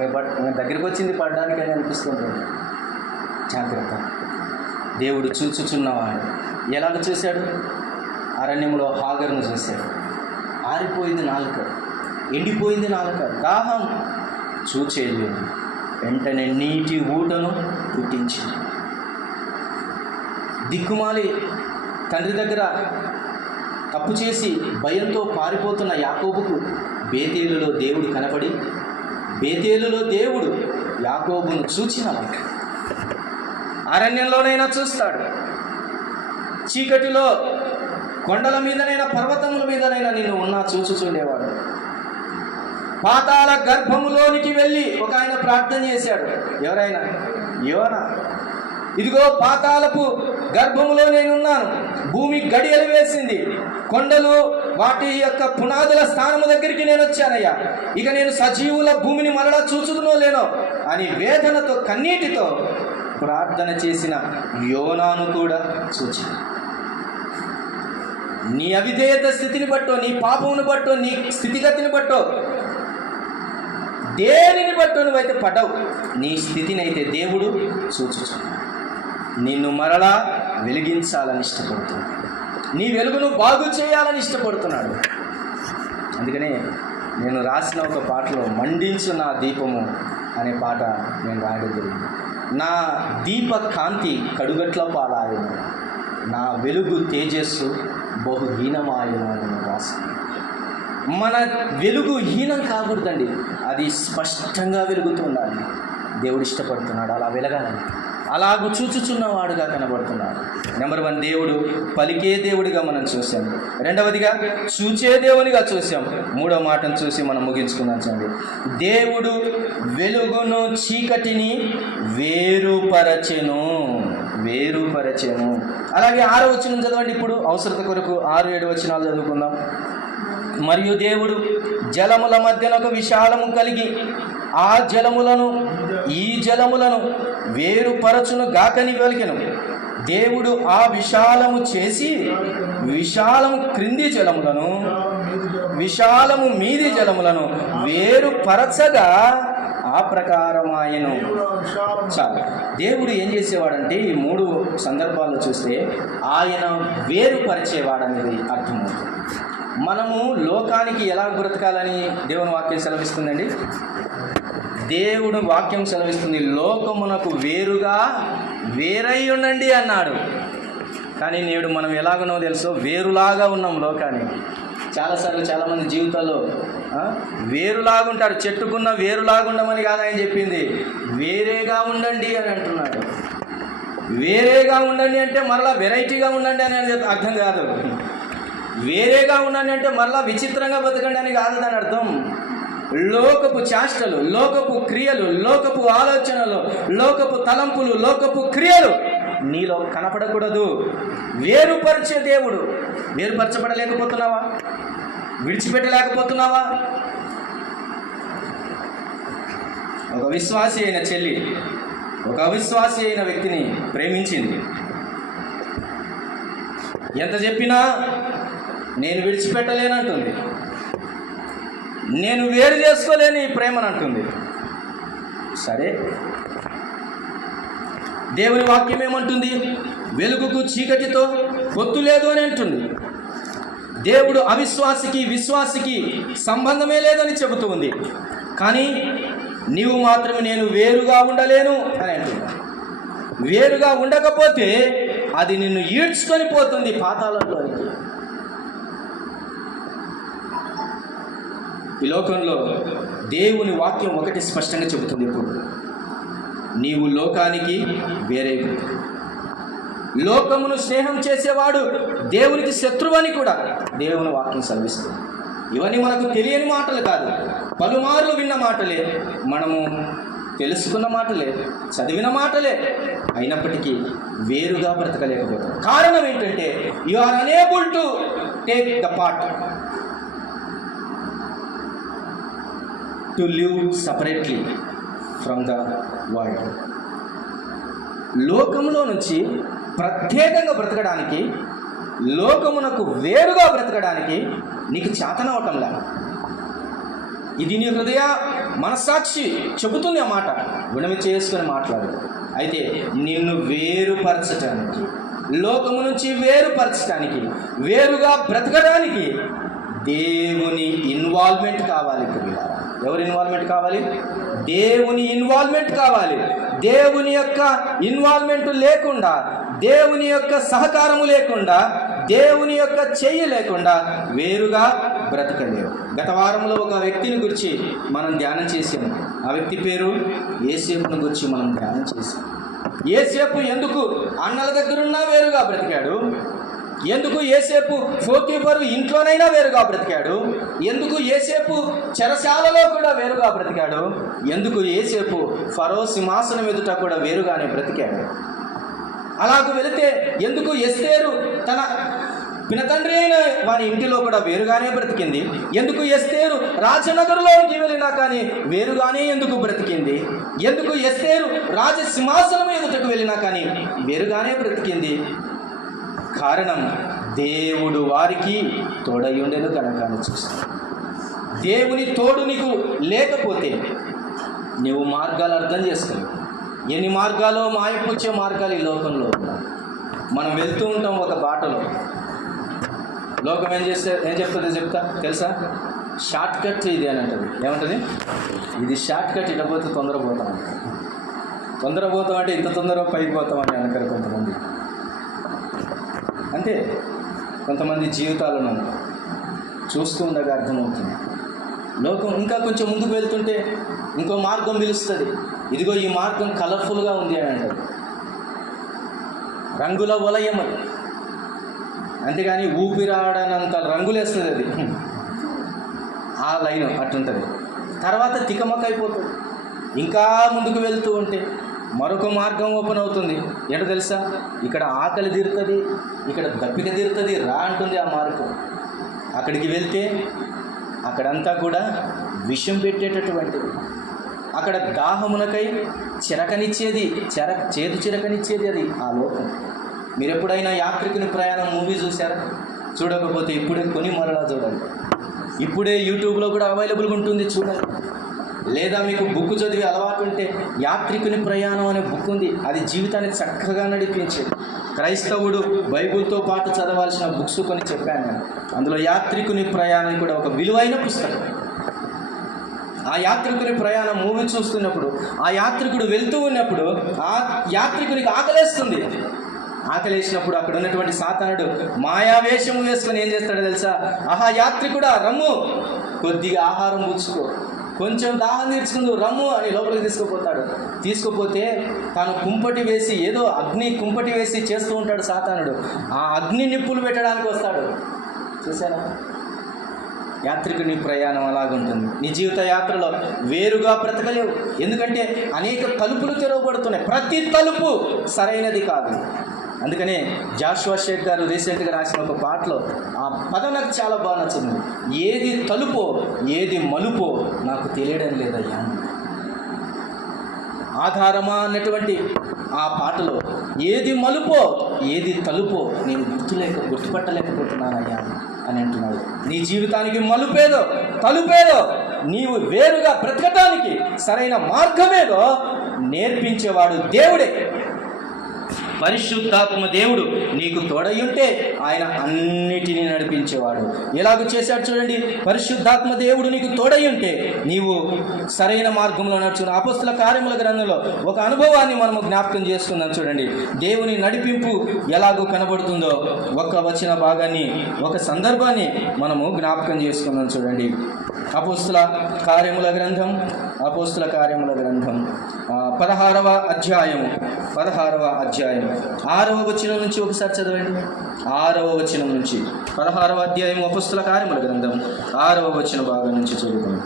దగ్గరికి వచ్చింది పడడానికని అనిపిస్తుంటుంది. జాగ్రత్త. దేవుడు చూచుచున్నవాడు. ఎలాగ చూశాడు? అరణ్యంలో హాగర్ను చూశాడు. ఆరిపోయింది నాలుక, ఎండిపోయింది నాలుక, దాహం చూచేది, వెంటనే నీటి ఊటను పుట్టించింది. దిక్కుమాలి తండ్రి దగ్గర తప్పు చేసి భయంతో పారిపోతున్న యాకోబుకు బేతేలులో దేవుడు కనపడి, బేతేలులో దేవుడు యాకోబును చూచినవాడు. అరణ్యంలోనైనా చూస్తాడు, చీకటిలో కొండల మీదనైనా పర్వతముల మీదనైనా నిన్ను ఉన్నా చూచుచుండేవాడు. పాతాళ గర్భములోనికి వెళ్ళి ఒక ఆయన ప్రార్థన చేశాడు. ఎవరైనా? యోనా. ఇదిగో పాతాళపు గర్భములో నేనున్నాను, భూమి గడియలు వేసింది, కొండలు వాటి యొక్క పునాదుల స్థానము దగ్గరికి నేను వచ్చానయ్యా, ఇక నేను సజీవుల భూమిని మరలా చూచుదునో లేనో అని వేదనతో కన్నీటితో ప్రార్థన చేసిన యోనాను కూడా చూచి, నీ అవిధేయత స్థితిని బట్టో, నీ పాపమును బట్టో, నీ స్థితిగతిని బట్టో, దేనిని బట్టో నువ్వైతే పడ్డావు, నీ స్థితిని అయితే దేవుడు చూచుచు నిన్ను మరలా వెలిగించాలని ఇష్టపడుతున్నాడు. నీ వెలుగును బాగు చేయాలని ఇష్టపడుతున్నాడు. అందుకనే నేను రాసిన ఒక పాటలో మండించు నా దీపము అనే పాట నేను రాయడం జరిగింది. నా దీప కాంతి కడుగట్ల పాలాయను, నా వెలుగు తేజస్సు బహుహీనమాయను అని నేను రాసిన. మన వెలుగు హీనం కాకూడదండి, అది స్పష్టంగా వెలుగుతూ ఉండాలి. దేవుడు ఇష్టపడుతున్నాడు అలా వెలగాలని, అలాగూ చూచుచున్నవాడుగా కనబడుతున్నాడు. నెంబర్ 1, దేవుడు పలికే దేవుడిగా మనం చూసాం. రెండవదిగా చూచే దేవునిగా చూసాం. మూడవ మాటను చూసి మనం ముగించుకున్నాం. చూడండి, దేవుడు వెలుగును చీకటిని వేరుపరచెను. అలాగే 6వ వచనం చదవండి. ఇప్పుడు అవసరత కొరకు 6, 7 వచనాలు చదువుకుందాం. మరియు దేవుడు జలముల మధ్యన ఒక విశాలము కలిగి ఆ జలములను ఈ జలములను వేరుపరచును గాకని వెలికెను. దేవుడు ఆ విశాలము చేసి విశాలము క్రింది జలములను విశాలము మీది జలములను వేరుపరచగా ఆ ప్రకారమాయను. చాలు. దేవుడు ఏం చేసేవాడంటే ఈ 3 సందర్భాల్లో చూస్తే ఆయన వేరుపరిచేవాడనేది అర్థమవుతుంది. మనము లోకానికి ఎలా బ్రతకాలని దేవుని వాక్యం సెలవిస్తుందండి. దేవుడు వాక్యం సెలవిస్తుంది, లోకమునకు వేరై ఉండండి అన్నాడు. కానీ నేడు మనం ఎలాగునో తెలుసో వేరులాగా ఉన్నాం లోకానికి. చాలాసార్లు చాలామంది జీవితాల్లో వేరులాగా ఉంటారు. చెట్టుకున్న వేరులాగా ఉండమని కాదు ఆయన చెప్పింది, వేరేగా ఉండండి అని అంటున్నాడు. వేరేగా ఉండండి అంటే మరలా వెరైటీగా ఉండండి అని అర్థం కాదు. వేరేగా ఉండండి అంటే మరలా విచిత్రంగా బతకండి అని కాదు దాని అర్థం. లోకపు చేష్టలు, లోకపు క్రియలు, లోకపు ఆలోచనలు, లోకపు తలంపులు, లోకపు క్రియలు నీలో కనపడకూడదు. వేరుపరిచే దేవుడు. వేరుపరచబడలేకపోతున్నావా? విడిచిపెట్టలేకపోతున్నావా? ఒక విశ్వాసి అయిన చెల్లి ఒక అవిశ్వాసి అయిన వ్యక్తిని ప్రేమించింది. ఎంత చెప్పినా నేను విడిచిపెట్టలేనంటుంది, నేను వేరు చేసుకోలేని ఈ ప్రేమను అంటుంది. సరే, దేవుని వాక్యం ఏమంటుంది? వెలుగుకు చీకటితో పొత్తు లేదు అని అంటుంది. దేవుడు అవిశ్వాసికి విశ్వాసికి సంబంధమే లేదని చెబుతూ ఉంది. కానీ నీవు మాత్రం నేను వేరుగా ఉండలేను అని అంటుంది. వేరుగా ఉండకపోతే అది నిన్ను ఈడ్చుకొని పోతుంది పాతాళంలోనికి. ఈ లోకంలో దేవుని వాక్యం ఒకటి స్పష్టంగా చెబుతుంది, ఇప్పుడు నీవు లోకానికి వేరే. లోకమును స్నేహం చేసేవాడు దేవునికి శత్రువని కూడా దేవుని వాక్యం సెలవిస్తుంది. ఇవన్నీ మనకు తెలియని మాటలు కాదు, పలుమార్లు విన్న మాటలే, మనము తెలుసుకున్న మాటలే, చదివిన మాటలే. అయినప్పటికీ వేరుగా బ్రతకలేకపోతాం. కారణం ఏంటంటే you are unable to take the part to live separately from the world. లోకంలో నుంచి ప్రత్యేకంగా బ్రతకడానికి, లోకమునకు వేరుగా బ్రతకడానికి నీకు చేతనవటంలా. ఇది నీ హృదయ మనస్సాక్షి చెబుతుంది ఆ మాట, గుణమి చేసుకొని మాట్లాడు. అయితే నిన్ను వేరుపరచటానికి, లోకము నుంచి వేరుపరచటానికి, వేరుగా బ్రతకడానికి దేవుని ఇన్వాల్వ్మెంట్ కావాలి. ఎవరి ఇన్వాల్వ్మెంట్ కావాలి? దేవుని ఇన్వాల్వ్మెంట్ కావాలి. దేవుని యొక్క ఇన్వాల్వ్మెంట్ లేకుండా, దేవుని యొక్క సహకారము లేకుండా, దేవుని యొక్క చెయ్యి లేకుండా వేరుగా బ్రతకలేవు. గత వారంలో ఒక వ్యక్తిని గురించి మనం ధ్యానం చేసాము. ఆ వ్యక్తి పేరు యేసేపును గురించి మనం ధ్యానం చేసాం. యేసేపు ఎందుకు అన్నల దగ్గరున్నా వేరుగా బ్రతికాడు, ఎందుకు యేసేపు పోతీఫరు ఇంట్లోనైనా వేరుగా బ్రతికాడు? ఎందుకు యేసేపు చెరసాలలో కూడా వేరుగా బ్రతికాడు? ఎందుకు యేసేపు ఫరో సింహాసనం ఎదుట కూడా వేరుగానే బ్రతికాడు? అలాగూ వెళితే ఎందుకు ఎస్తేరు తన పినతండ్రి అయిన వారి ఇంటిలో కూడా వేరుగానే బ్రతికింది? ఎందుకు ఎస్తేరు రాజనగరులోకి వెళ్ళినా కానీ వేరుగానే ఎందుకు బ్రతికింది? ఎందుకు ఎస్తేరు రాజసింహాసనం ఎదుటకు వెళ్ళినా కానీ వేరుగానే బ్రతికింది? కారణం, దేవుడు వారికి తోడై ఉండేది కనుక చూస్తాను. దేవుని తోడు నీకు లేకపోతే నువ్వు మార్గాలు అర్థం చేసుకోవు. ఎన్ని మార్గాలో మాయపుచ్చే మార్గాలు ఈ లోకంలో ఉన్నాయి. మనం వెళ్తూ ఉంటాం ఒక బాటలో, లోకం ఏం చెప్తా తెలుసా? షార్ట్ కట్ ఇది అని అంటుంది. ఏమంటుంది? ఇది షార్ట్ కట్, ఇకపోతే తొందరపోతాం అంటే ఇంత తొందరగా పైకి పోతామని అంటారు కొంతమంది. అంటే కొంతమంది జీవితాలను చూస్తూ ఉండగా అర్థమవుతుంది. లోకం ఇంకా కొంచెం ముందుకు వెళ్తుంటే ఇంకో మార్గం పిలుస్తుంది. ఇదిగో ఈ మార్గం కలర్ఫుల్గా ఉంది అని అంటారు. రంగుల వలయం అది, అంతేగాని ఊపిరాడనంత రంగులేస్తుంది అది. ఆ లైన్ అట్లుంటుంది. తర్వాత తికమక అయిపోతుంది. ఇంకా ముందుకు వెళ్తూ ఉంటే మరొక మార్గం ఓపెన్ అవుతుంది. ఏంటో తెలుసా? ఇక్కడ ఆకలి తీరుతుంది, ఇక్కడ దప్పిక తీరుతుంది, రా అంటుంది ఆ మార్గం. అక్కడికి వెళ్తే అక్కడంతా కూడా విషం పెట్టేటటువంటిది. అక్కడ దాహమునకై చిరకనిచ్చేది, చేదు చిరకనిచ్చేది అది ఆ లోకం. మీరు ఎప్పుడైనా యాత్రికుని ప్రయాణం మూవీ చూసారా? చూడకపోతే ఇప్పుడే కొని మరలా చూడాలి. ఇప్పుడే యూట్యూబ్లో కూడా అవైలబుల్గా ఉంటుంది, చూడాలి. లేదా మీకు బుక్ చదివే అలవాటు ఉంటే యాత్రికుని ప్రయాణం అనే బుక్ ఉంది. అది జీవితాన్ని చక్కగా నడిపించేది. క్రైస్తవుడు బైబిల్తో పాటు చదవాల్సిన బుక్స్ కొన్ని చెప్పాను నేను. అందులో యాత్రికుని ప్రయాణం కూడా ఒక విలువైన పుస్తకం. ఆ యాత్రికుని ప్రయాణం మూవీ చూస్తున్నప్పుడు ఆ యాత్రికుడు వెళ్తూ ఉన్నప్పుడు ఆ యాత్రికునికి ఆకలేస్తుంది. ఆకలేసినప్పుడు అక్కడ ఉన్నటువంటి సాతానుడు మాయావేషం వేసుకొని ఏం చేస్తాడో తెలుసా? ఆహా యాత్రికుడా రమ్ము, కొద్దిగా ఆహారం పుచ్చుకో, కొంచెం దాహం తీర్చుకుందు రమ్ము అని లోపలికి తీసుకుపోతాడు. తీసుకుపోతే తాను కుంపటి వేసి, ఏదో అగ్ని కుంపటి వేసి చేస్తూ ఉంటాడు సాతానుడు. ఆ అగ్ని నిప్పులు పెట్టడానికి వస్తాడు. చూసారా? యాత్రికుని ప్రయాణం అలాగుంటుంది. నీ జీవిత యాత్రలో వేరుగా బ్రతకలేవు. ఎందుకంటే అనేక తలుపులు తెరవబడుతున్నాయి. ప్రతి తలుపు సరైనది కాదు. అందుకనే జాషువా షేక్ గారు రీసెంట్గా రాసిన ఒక పాటలో ఆ పదం నాకు చాలా బాగా నచ్చింది. ఏది తలుపో ఏది మలుపో నాకు తెలియడం లేదయ్యా. ఆధారమా అన్నటువంటి ఆ పాటలో ఏది మలుపో ఏది తలుపో నేను గుర్తుపట్టలేకపోతున్నానయ్యా అని అంటున్నాడు. నీ జీవితానికి మలుపేదో తలుపేదో, నీవు వేరుగా బ్రతకటానికి సరైన మార్గమేదో నేర్పించేవాడు దేవుడే. పరిశుద్ధాత్మ దేవుడు నీకు తోడై ఉంటే ఆయన అన్నిటినీ నడిపించేవాడు. ఎలాగో చేశాడు చూడండి. పరిశుద్ధాత్మ దేవుడు నీకు తోడై ఉంటే నీవు సరైన మార్గంలో నడుచుకున్న అపోస్తల కార్యముల గ్రంథంలో ఒక అనుభవాన్ని మనము జ్ఞాపకం చేసుకుందాం. చూడండి, దేవుని నడిపింపు ఎలాగో కనబడుతుందో ఒక వచన భాగాన్ని, ఒక సందర్భాన్ని మనము జ్ఞాపకం చేసుకుందాం. చూడండి, అపోస్తల కార్యముల గ్రంథం 16వ అధ్యాయము 6వ వచనం నుంచి ఒకసారి చదవండి. 6వ వచనం నుంచి 16వ అధ్యాయం అపోస్తల కార్యముల గ్రంథం 6వ వచన భాగం నుంచి చదువుకుందాం.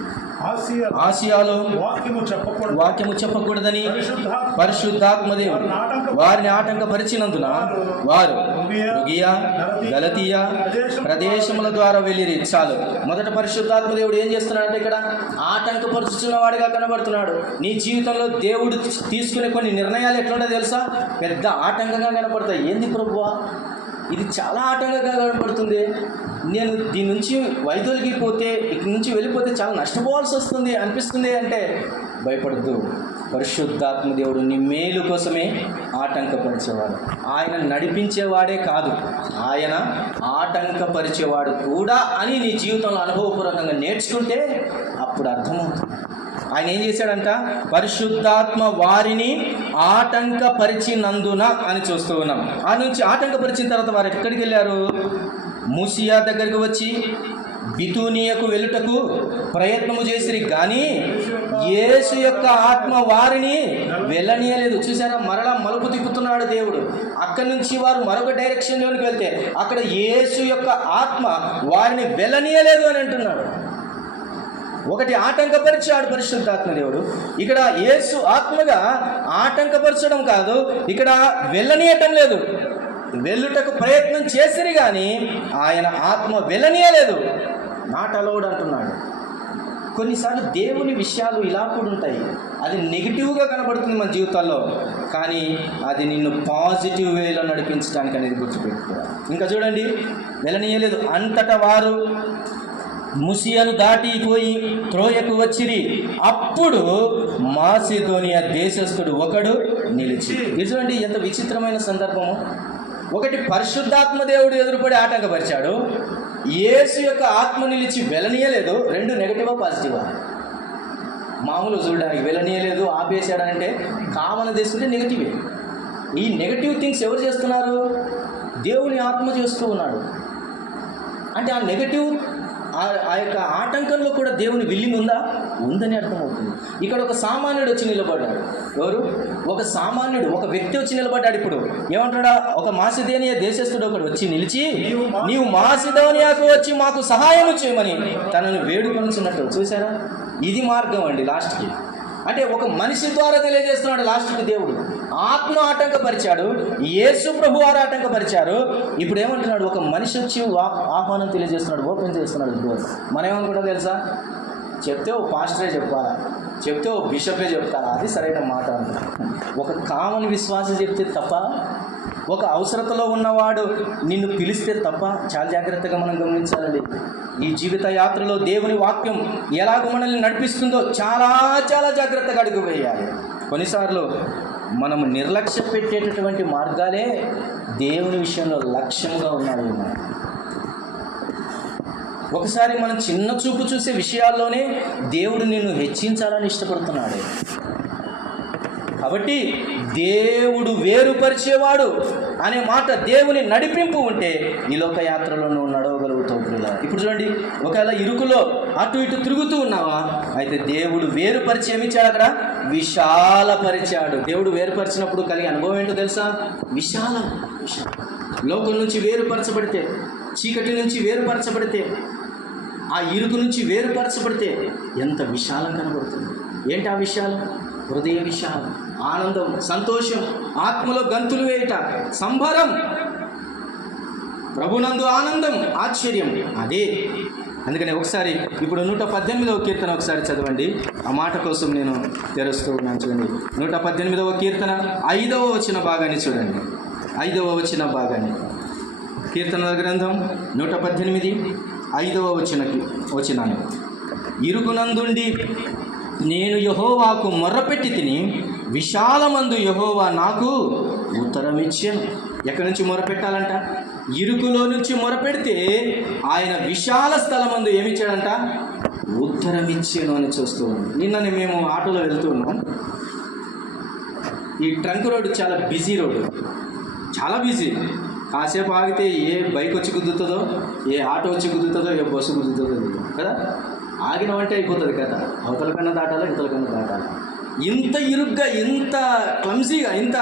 ఆసియాలో వాక్యము చెప్పకూడదని పరిశుద్ధాత్మదేవుడు వారిని ఆటంకపరిచినందున వారు రుగియా గలతీయా ప్రదేశముల ద్వారా వెళ్ళిరి. చాలు. మొదట పరిశుద్ధాత్మదేవుడు ఏం చేస్తున్నాడంటే ఇక్కడ ఆటంకపరుచుతున్న వాడిగా కనబడుతున్నాడు. నీ జీవితంలో దేవుడు తీసుకునే కొన్ని నిర్ణయాలు ఎట్లుంటో తెలుసా? పెద్ద ఆటంకంగా కనపడతాయి. ఏంది ప్రభువా, ఇది చాలా ఆటంకంగా కనపడుతుంది, నేను దీని నుంచి వైదొలిగిపోతే, ఇక్కడి నుంచి వెళ్ళిపోతే చాలా నష్టపోవాల్సి వస్తుంది అనిపిస్తుంది అంటే భయపడద్దు. పరిశుద్ధాత్మ దేవుడు నీ మేలు కోసమే ఆటంకపరిచేవాడు. ఆయన నడిపించేవాడే కాదు, ఆయన ఆటంకపరిచేవాడు కూడా అని నీ జీవితంలో అనుభవపూర్వకంగా నేర్చుకుంటే అప్పుడు అర్థమవుతుంది. ఆయన ఏం చేశాడంట? పరిశుద్ధాత్మ వారిని ఆటంకపరిచినందున అని చూస్తూ ఉన్నాం. ఆ నుంచి ఆటంకపరిచిన తర్వాత వారు ఎక్కడికి వెళ్ళారు? మూసియా దగ్గరికి వచ్చి బితూనియకు వెళ్ళుటకు ప్రయత్నము చేసిరి కానీ యేసు యొక్క ఆత్మ వారిని వెళ్ళనీయలేదు. చూసారా, మరలా మలుపు తిప్పుతున్నాడు దేవుడు. అక్కడి నుంచి వారు మరొక డైరెక్షన్లోనికి వెళ్తే అక్కడ యేసు యొక్క ఆత్మ వారిని వెళ్ళనీయలేదు అని అంటున్నాడు. ఒకటి ఆటంకపరిచాడు పరిశుద్ధాత్మ దేవుడు. ఇక్కడ యేసు ఆత్మగా ఆటంకపరచడం కాదు, ఇక్కడ వెళ్ళనీయటం లేదు. వెళ్ళుటకు ప్రయత్నం చేసిరి కానీ ఆయన ఆత్మ వెళ్ళనీయలేదు. నాట్ అలౌడ్ అంటున్నాడు. కొన్నిసార్లు దేవుని విషయాలు ఇలా కూడా ఉంటాయి. అది నెగిటివ్గా కనబడుతుంది మన జీవితాల్లో, కానీ అది నిన్ను పాజిటివ్ వేలో నడిపించడానికి అనేది గుర్తుపెట్టుకోవాలి. ఇంకా చూడండి, వెళ్ళనీయలేదు. అంతటా వారు ముసియను దాటిపోయి త్రోయకు వచ్చిరి. అప్పుడు మాసిదోనియా దేశస్థుడు ఒకడు నిలిచి. చూడండి ఎంత విచిత్రమైన సందర్భము. ఒకటి పరిశుద్ధాత్మ దేవుడు ఎదురుపడి ఆటంకపరిచాడు, యేసు యొక్క ఆత్మ నిలిచి వెళ్ళనీయలేదు. రెండు నెగటివా పాజిటివా? మామూలు చూడడానికి వెళ్ళనీయలేదు, ఆపేసాడనంటే కామన్ తీసుకుంటే నెగటివే. ఈ నెగటివ్ థింగ్స్ ఎవరు చేస్తున్నారు? దేవుని ఆత్మ చేస్తూ ఉన్నాడు. అంటే ఆ నెగటివ్ ఆ యొక్క ఆటంకంలో కూడా దేవుని విల్లింగ్ ఉందని అర్థమవుతుంది. ఇక్కడ ఒక సామాన్యుడు వచ్చి నిలబడ్డాడు. ఎవరు? ఒక సామాన్యుడు, ఒక వ్యక్తి వచ్చి నిలబడ్డాడు. ఇప్పుడు ఏమంటాడా? ఒక మాసిదోనియా దేశస్థుడు ఒకడు వచ్చి నిలిచి, నీవు మాసిదోనియాకు వచ్చి మాకు సహాయం చేయమని తనను వేడుకొనుచున్నట్టు. చూసారా, ఇది మార్గం అండి లాస్ట్కి. అంటే ఒక మనిషి ద్వారా తెలియజేస్తున్నాడు లాస్ట్కి దేవుడు. ఆత్మ ఆటంకపరిచాడు, యేసు ప్రభు వారు ఆటంకపరిచారు. ఇప్పుడు ఏమంటున్నాడు? ఒక మనిషి వచ్చి ఆహ్వానం తెలియజేస్తున్నాడు, ఓపెన్ చేస్తున్నాడు డోర్. మనం ఏమనుకుంటాం తెలుసా? చెప్తే ఓ పాస్టరే చెప్పాలా, చెప్తే ఓ బిషపే చెప్తారా? అది సరైన మాట. ఒక కామన్ విశ్వాసం చెప్తే తప్ప, ఒక అవసరతలో ఉన్నవాడు నిన్ను పిలిస్తే తప్ప. చాలా జాగ్రత్తగా మనం గమనించాలండి. ఈ జీవిత యాత్రలో దేవుని వాక్యం ఎలాగ మనల్ని నడిపిస్తుందో చాలా చాలా జాగ్రత్తగా అడుగు వేయాలి. కొన్నిసార్లు మనము నిర్లక్ష్య పెట్టేటటువంటి మార్గాలే దేవుని విషయంలో లక్ష్యంగా ఉన్నాయి. ఒకసారి మనం చిన్న చూపు చూసే విషయాల్లోనే దేవుడు నిన్ను హెచ్చించాలని ఇష్టపడుతున్నాడు. కాబట్టి దేవుడు వేరుపరిచేవాడు అనే మాట, దేవుని నడిపింపు ఉంటే ఈ లోక యాత్రలో నువ్వు నడవగలుగుతావు. ఇప్పుడు చూడండి, ఒకవేళ ఇరుకులో అటు ఇటు తిరుగుతూ ఉన్నావా, అయితే దేవుడు వేరుపరిచి ఏమిచ్చాడు? అక్కడ విశాలపరిచాడు. దేవుడు వేరుపరిచినప్పుడు కలిగే అనుభవం ఏంటో తెలుసా? విశాలం. లోకం నుంచి వేరుపరచబడితే, చీకటి నుంచి వేరుపరచబడితే, ఆ ఇరుకు నుంచి వేరుపరచబడితే ఎంత విశాలం కనబడుతుంది. ఏంటి ఆ విశాలం? హృదయ విశాలం, ఆనందం, సంతోషం, ఆత్మలో గంతులు వేయట, సంబరం, ప్రభునందు ఆనందం, ఆశ్చర్యం. అదే. అందుకని ఒకసారి ఇప్పుడు 118వ కీర్తన ఒకసారి చదవండి. ఆ మాట కోసం నేను తెరుస్తూ ఉన్నాను. చూడండి, 118వ కీర్తన 5వ వచన భాగాన్ని చూడండి. 5వ వచన భాగాన్ని, కీర్తనల గ్రంథం 118 5వ వచనాన్ని. ఇరుకునందుండి నేను యెహోవాకు మొర్రపెట్టి తిని, విశాలమందు యెహోవా నాకు ఉత్తరం ఇచ్చాను. ఎక్కడి నుంచి మొరపెట్టాలంట? ఇరుకులో నుంచి మొరపెడితే ఆయన విశాల స్థలమందు ఏమిచ్చాడంట? ఉత్తరం ఇచ్చాను అని చూస్తూ ఉన్నాం. నిన్ననే మేము ఆటోలో వెళ్తూ ఉన్నాం. ఈ ట్రంక్ రోడ్డు చాలా బిజీ రోడ్డు, చాలా బిజీ. కాసేపు ఆగితే ఏ బైక్ వచ్చి గుద్దుతుందో, ఏ ఆటో వచ్చి గుద్దుతుందో, ఏ బస్సు గుద్దుతుందో కదా. ఆగినవంటే అయిపోతుంది కదా. అవతల కన్నా దాటాలా, ఇవతల కన్నా దాటాలా. ఇంత ఇరుగ్గా, ఇంత క్లమ్సీగా, ఇంత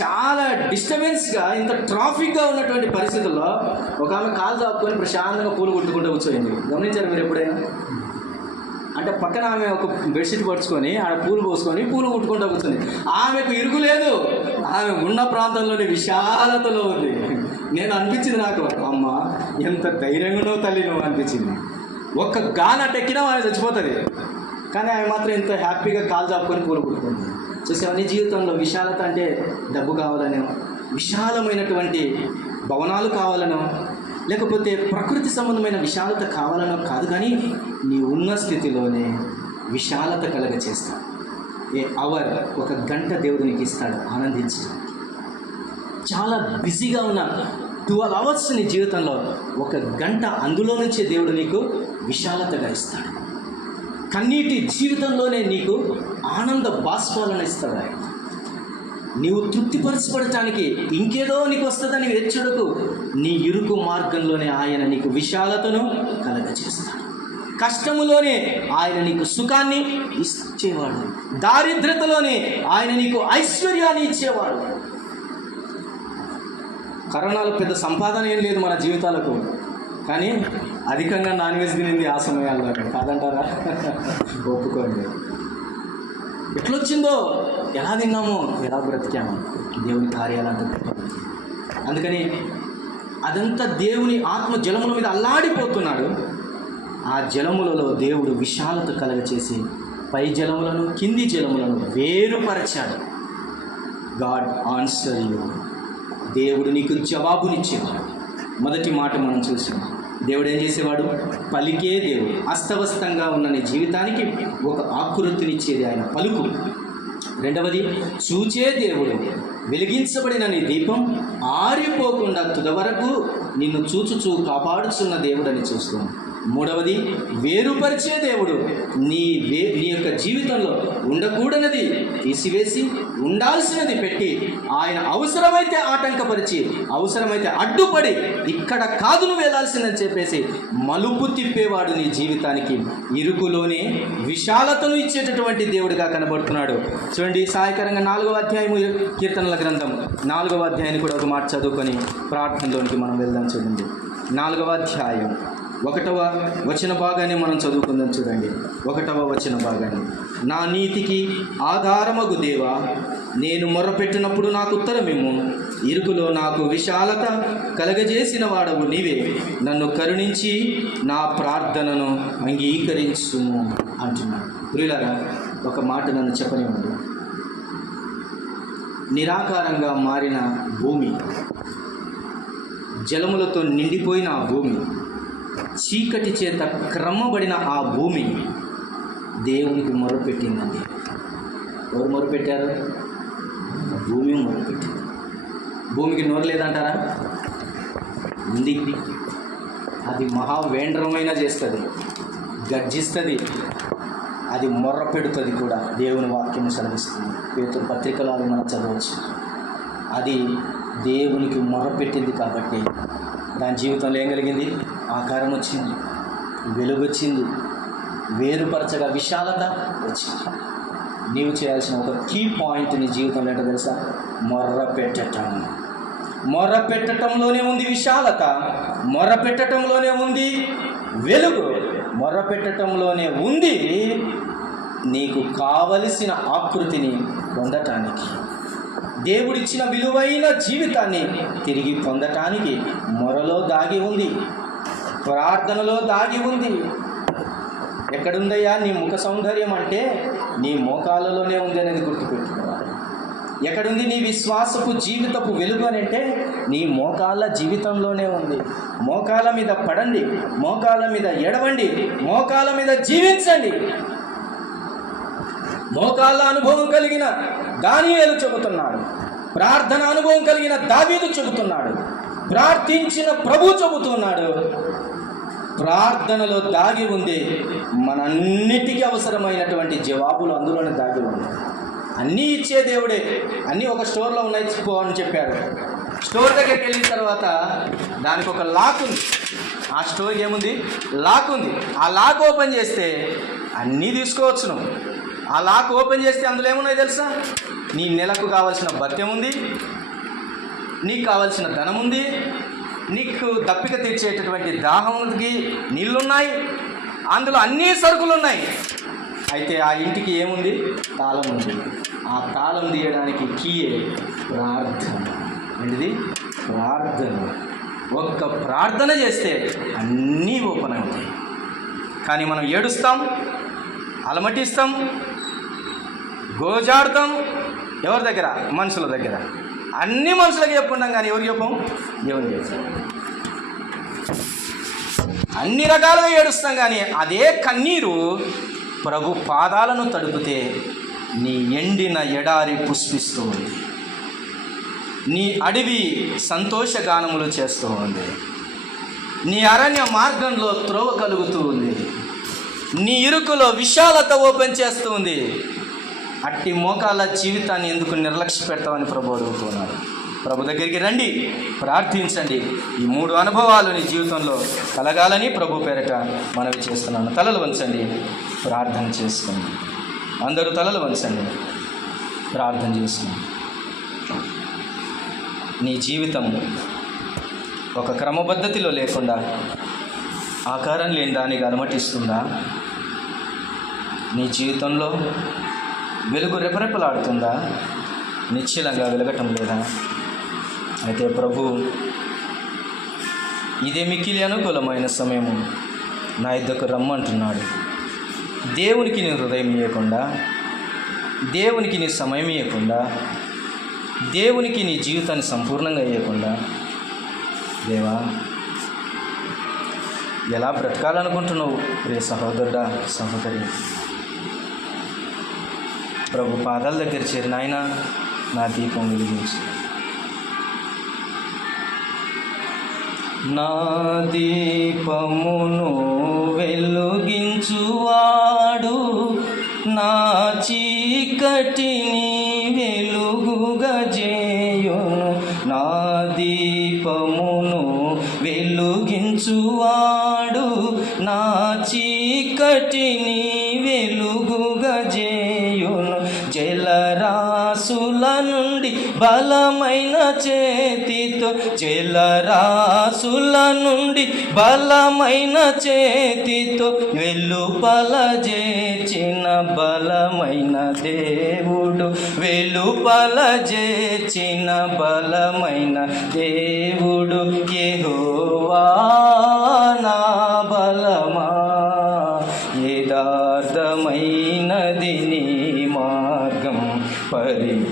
చాలా డిస్టర్బెన్స్గా, ఇంత ట్రాఫిక్గా ఉన్నటువంటి పరిస్థితుల్లో ఒక ఆమె కాలు దాపుకొని ప్రశాంతంగా పూలు కుట్టుకుంటూ కూర్చోయింది. గమనించారు మీరు ఎప్పుడైనా? అంటే పక్కన ఆమె ఒక బెడ్షీట్ పరుచుకొని ఆడ పూలు పోసుకొని పూలు కుట్టుకుంటూ కూర్చుంది. ఆమెకు ఇరుగు లేదు, ఆమె ఉన్న ప్రాంతంలోని విశాలతలో ఉంది. నేను అనిపించింది నాకు, అమ్మ ఎంత ధైర్యంగానో తల్లి నువ్వు అనిపించింది. ఒక్క గాలి అట్టెక్కినా ఆమె చచ్చిపోతుంది, కానీ ఆమె మాత్రం ఎంతో హ్యాపీగా కాలు చాపుకొని పూలు కుట్టుకుంటుంది. చూసావా, నీ జీవితంలో విశాలత అంటే డబ్బు కావాలనో, విశాలమైనటువంటి భవనాలు కావాలనో, లేకపోతే ప్రకృతి సంబంధమైన విశాలత కావాలనో కాదు, కానీ నీ ఉన్న స్థితిలోనే విశాలత కలగ చేస్తాడు. ఏ అవర్, ఒక గంట దేవుడు నీకు ఇస్తాడు ఆనందించడం. చాలా బిజీగా ఉన్న 12 hours నీ జీవితంలో ఒక గంట అందులో నుంచే దేవుడు నీకు విశాలతగా ఇస్తాడు. కన్నీటి జీవితంలోనే నీకు ఆనంద బాష్పాలను ఇస్తాడు. నీవు తృప్తిపరచబడటానికి ఇంకేదో నీకు వస్తుందని వెచ్చుడకు, నీ ఇరుకు మార్గంలోనే ఆయన నీకు విశాలతను కలగచేస్తాడు. కష్టములోనే ఆయన నీకు సుఖాన్ని ఇచ్చేవాడు. దారిద్రతలోనే ఆయన నీకు ఐశ్వర్యాన్ని ఇచ్చేవాడు. కరోనాలో పెద్ద సంపాదన ఏం లేదు మన జీవితాలకు, కానీ అధికంగా నాన్ వెజ్ తినింది ఆ సమయాల్లో, కాదంటారా? ఒప్పుకోండి. ఎట్లొచ్చిందో, ఎలా తిన్నామో, ఎలా బ్రతికామో, దేవుని కార్యాలంతా. అందుకని అదంతా దేవుని ఆత్మ జలముల మీద అల్లాడిపోతున్నాడు. ఆ జలములలో దేవుడు విశాలత కలగచేసి పై జలములను కింది జలములను వేరుపరచాడు. God answer you. దేవుడు నీకు జవాబునిచ్చేవాడు. మొదటి మాట మనం చూసాం. దేవుడు ఏం చేసేవాడు? పలికే దేవుడు. అస్తవస్తంగా ఉన్న నీ జీవితానికి ఒక ఆకృతినిచ్చేది ఆయన పలుకు. రెండవది, చూచే దేవుడు. వెలిగించబడిన నీ దీపం ఆరిపోకుండా తుద వరకు నిన్ను చూచుచూ కాపాడుచున్న దేవుడు అని చూస్తాం. మూడవది, వేరుపరిచే దేవుడు. నీ యొక్క జీవితంలో ఉండకూడనిది తీసివేసి ఉండాల్సినది పెట్టి ఆయన అవసరమైతే ఆటంకపరిచి, అవసరమైతే అడ్డుపడి, ఇక్కడ కాదు నువ్వు వెళ్ళాల్సిందని చెప్పేసి మలుపు తిప్పేవాడు నీ జీవితానికి. ఇరుకులోనే విశాలతను ఇచ్చేటటువంటి దేవుడిగా కనబడుతున్నాడు. చూడండి, సహాయకరంగా 4వ అధ్యాయము కీర్తనల గ్రంథం 4వ అధ్యాయాన్ని కూడా ఒక మాట చదువుకొని ప్రార్థనలోనికి మనం వెళ్దాం. చూడండి, 4వ అధ్యాయం 1వ వచన భాగాన్ని మనం చదువుకుందాం. చూడండి, 1వ వచన భాగాన్ని. నా నీతికి ఆధారమగు దేవా, నేను మొర్రపెట్టినప్పుడు నాకు ఉత్తరమేమో. ఇరుకులో నాకు విశాలత కలగజేసిన వాడవు నీవే. నన్ను కరుణించి నా ప్రార్థనను అంగీకరించుము అంటున్నాడు. ప్రియులారా, ఒక మాట నన్ను చెప్పనివ్వండి. నిరాకారంగా మారిన భూమి, జలములతో నిండిపోయిన ఆ భూమి, చీకటి చేత క్రమబడిన ఆ భూమి దేవునికి మొరపెట్టిందండి. ఎవరు మొరపెట్టారు? భూమి మొరపెట్టింది. భూమికి నోరు లేదంటారా? ఉంది. అది మహావేంద్రమైన చేస్తుంది, గర్జిస్తుంది, అది మొర్ర పెడుతుంది కూడా. దేవుని వాక్యం సెలవిస్తుంది. పేతురు పత్రికలో అది మనం చదవచ్చు. అది దేవునికి మొర్రపెట్టింది కాబట్టి దాని జీవితంలో ఏం కలిగింది? ఆకారం వచ్చింది, వెలుగు వచ్చింది, వేరుపరచగా విశాలత వచ్చింది. నీవు చేయాల్సిన ఒక కీ పాయింట్ నీ జీవితంలో ఏంటో తెలుసా? మొర్ర పెట్టటం. మొర్ర పెట్టడంలోనే ఉంది విశాలత, మొర్ర పెట్టడంలోనే ఉంది వెలుగు, మొర్ర పెట్టడంలోనే ఉంది నీకు కావలసిన ఆకృతిని పొందటానికి, దేవుడిచ్చిన విలువైన జీవితాన్ని తిరిగి పొందటానికి మొరలో దాగి ఉంది, ప్రార్థనలో దాగి ఉంది. ఎక్కడుందయ్యా నీ ముఖ సౌందర్యం అంటే నీ మోకాళ్ళలోనే ఉంది అనేది గుర్తుపెట్టుకోవాలి. ఎక్కడుంది నీ విశ్వాసపు జీవితపు వెలుగు అని అంటే నీ మోకాళ్ళ జీవితంలోనే ఉంది. మోకాళ్ళ మీద పడండి, మోకాళ్ళ మీద ఎడవండి, మోకాళ్ళ మీద జీవించండి. మోకాళ్ళ అనుభవం కలిగిన దానియేలు చెబుతున్నాడు, ప్రార్థన అనుభవం కలిగిన దావీదు చెబుతున్నాడు, ప్రార్థించిన ప్రభు చెబుతున్నాడు. ప్రార్థనలో దాగి ఉంది మనంన్నిటికీ అవసరమైనటువంటి జవాబులు అందులోనే దాగి ఉంది. అన్నీ ఇచ్చే దేవుడే. అన్నీ ఒక స్టోర్లో ఉన్నాయి పో అని చెప్పాడు. స్టోర్ దగ్గరికి వెళ్ళిన తర్వాత దానికి ఒక లాక్ ఉంది. ఆ స్టోర్ ఏముంది? లాక్ ఉంది. ఆ లాక్ ఓపెన్ చేస్తే అన్నీ తీసుకోవచ్చు నువ్వు. ఆ లాక్ ఓపెన్ చేస్తే అందులో ఏమున్నాయి తెలుసా? నీ నెలకు కావాల్సిన భత్యం ఉంది, నీకు కావాల్సిన ధనం ఉంది, నీకు దప్పిక తీర్చేటటువంటి దాహంకి నీళ్ళున్నాయి, అందులో అన్ని సరుకులు ఉన్నాయి. అయితే ఆ ఇంటికి ఏముంది? తాళం ఉంది. ఆ తాళం తీయడానికి కీయే ప్రార్థన. ఏంటిది? ప్రార్థన. ఒక్క ప్రార్థన చేస్తే అన్నీ ఓపెన్ అవుతాయి. కానీ మనం ఏడుస్తాం, అలమటిస్తాం, గోజాడతాం. ఎవరి దగ్గర? మనుషుల దగ్గర. అన్ని మనుషులకి చెప్పుకుంటాం, కానీ ఎవరికి చెప్పం? దేవుని చేస్తాం. అన్ని రకాలుగా ఏడుస్తాం, కానీ అదే కన్నీరు ప్రభు పాదాలను తడుపుతే నీ ఎండిన ఎడారి పుష్పిస్తూ ఉంది, నీ అడవి సంతోషగానములు చేస్తూ ఉంది, నీ అరణ్య మార్గంలో త్రోవ కలుగుతూ ఉంది, నీ ఇరుకులో విశాలత ఓపెన్ చేస్తూ ఉంది. అట్టి మోకాల జీవితాన్ని ఎందుకు నిర్లక్ష్య పెడతామని ప్రభు అడుగుతున్నాడు. ప్రభు దగ్గరికి రండి, ప్రార్థించండి. ఈ 3 అనుభవాలు నీ జీవితంలో కలగాలని ప్రభు పేరట మనవి చేస్తున్నాను. తలలు వంచండి, ప్రార్థన చేసుకోండి. అందరూ తలలు వంచండి, ప్రార్థన చేసుకోండి. నీ జీవితం ఒక క్రమపద్ధతిలో లేకుండా ఆకారం లేని దానికి అనుమతిస్తుందా? నీ జీవితంలో వెలుగు రెపరెపలాడుతుందా? నిశ్చలంగా వెలగటం లేదా? అయితే ప్రభు ఇదే మిక్కిలి అనుకూలమైన సమయము, నా ఇద్దరికి రమ్మంటున్నాడు. దేవునికి నీ హృదయం ఇవ్వకుండా, దేవునికి నీ సమయం ఇవ్వకుండా, దేవునికి నీ జీవితాన్ని సంపూర్ణంగా ఇవ్వకుండా, దేవా ఎలా బ్రతకాలనుకుంటున్నావు రే సహోదరుడా, సహోదరి? ప్రభు పాదాల దగ్గర చేరి, నాయన నా దీపం వెలిగించు. నా దీపమును వెలుగించువాడు నా చీకటిని వెలుగుగా చేయును. నా దీపమును వెలుగించువాడు నా చీకటిని వెలుగుగా చేయును. జలరాసుల నుండి బలమైన చేతితో, జలరాసుల నుండి బలమైన చేతితో వెలుపల చేర్చిన బలమైన దేవుడు, వెలుపల చేర్చిన బలమైన దేవుడు. యెహోవా నా బలమా, యథార్థమైనది నీ మార్గం, పరిపూర్ణమైనది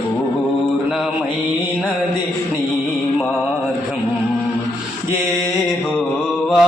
నీ మార్గం. యెహోవా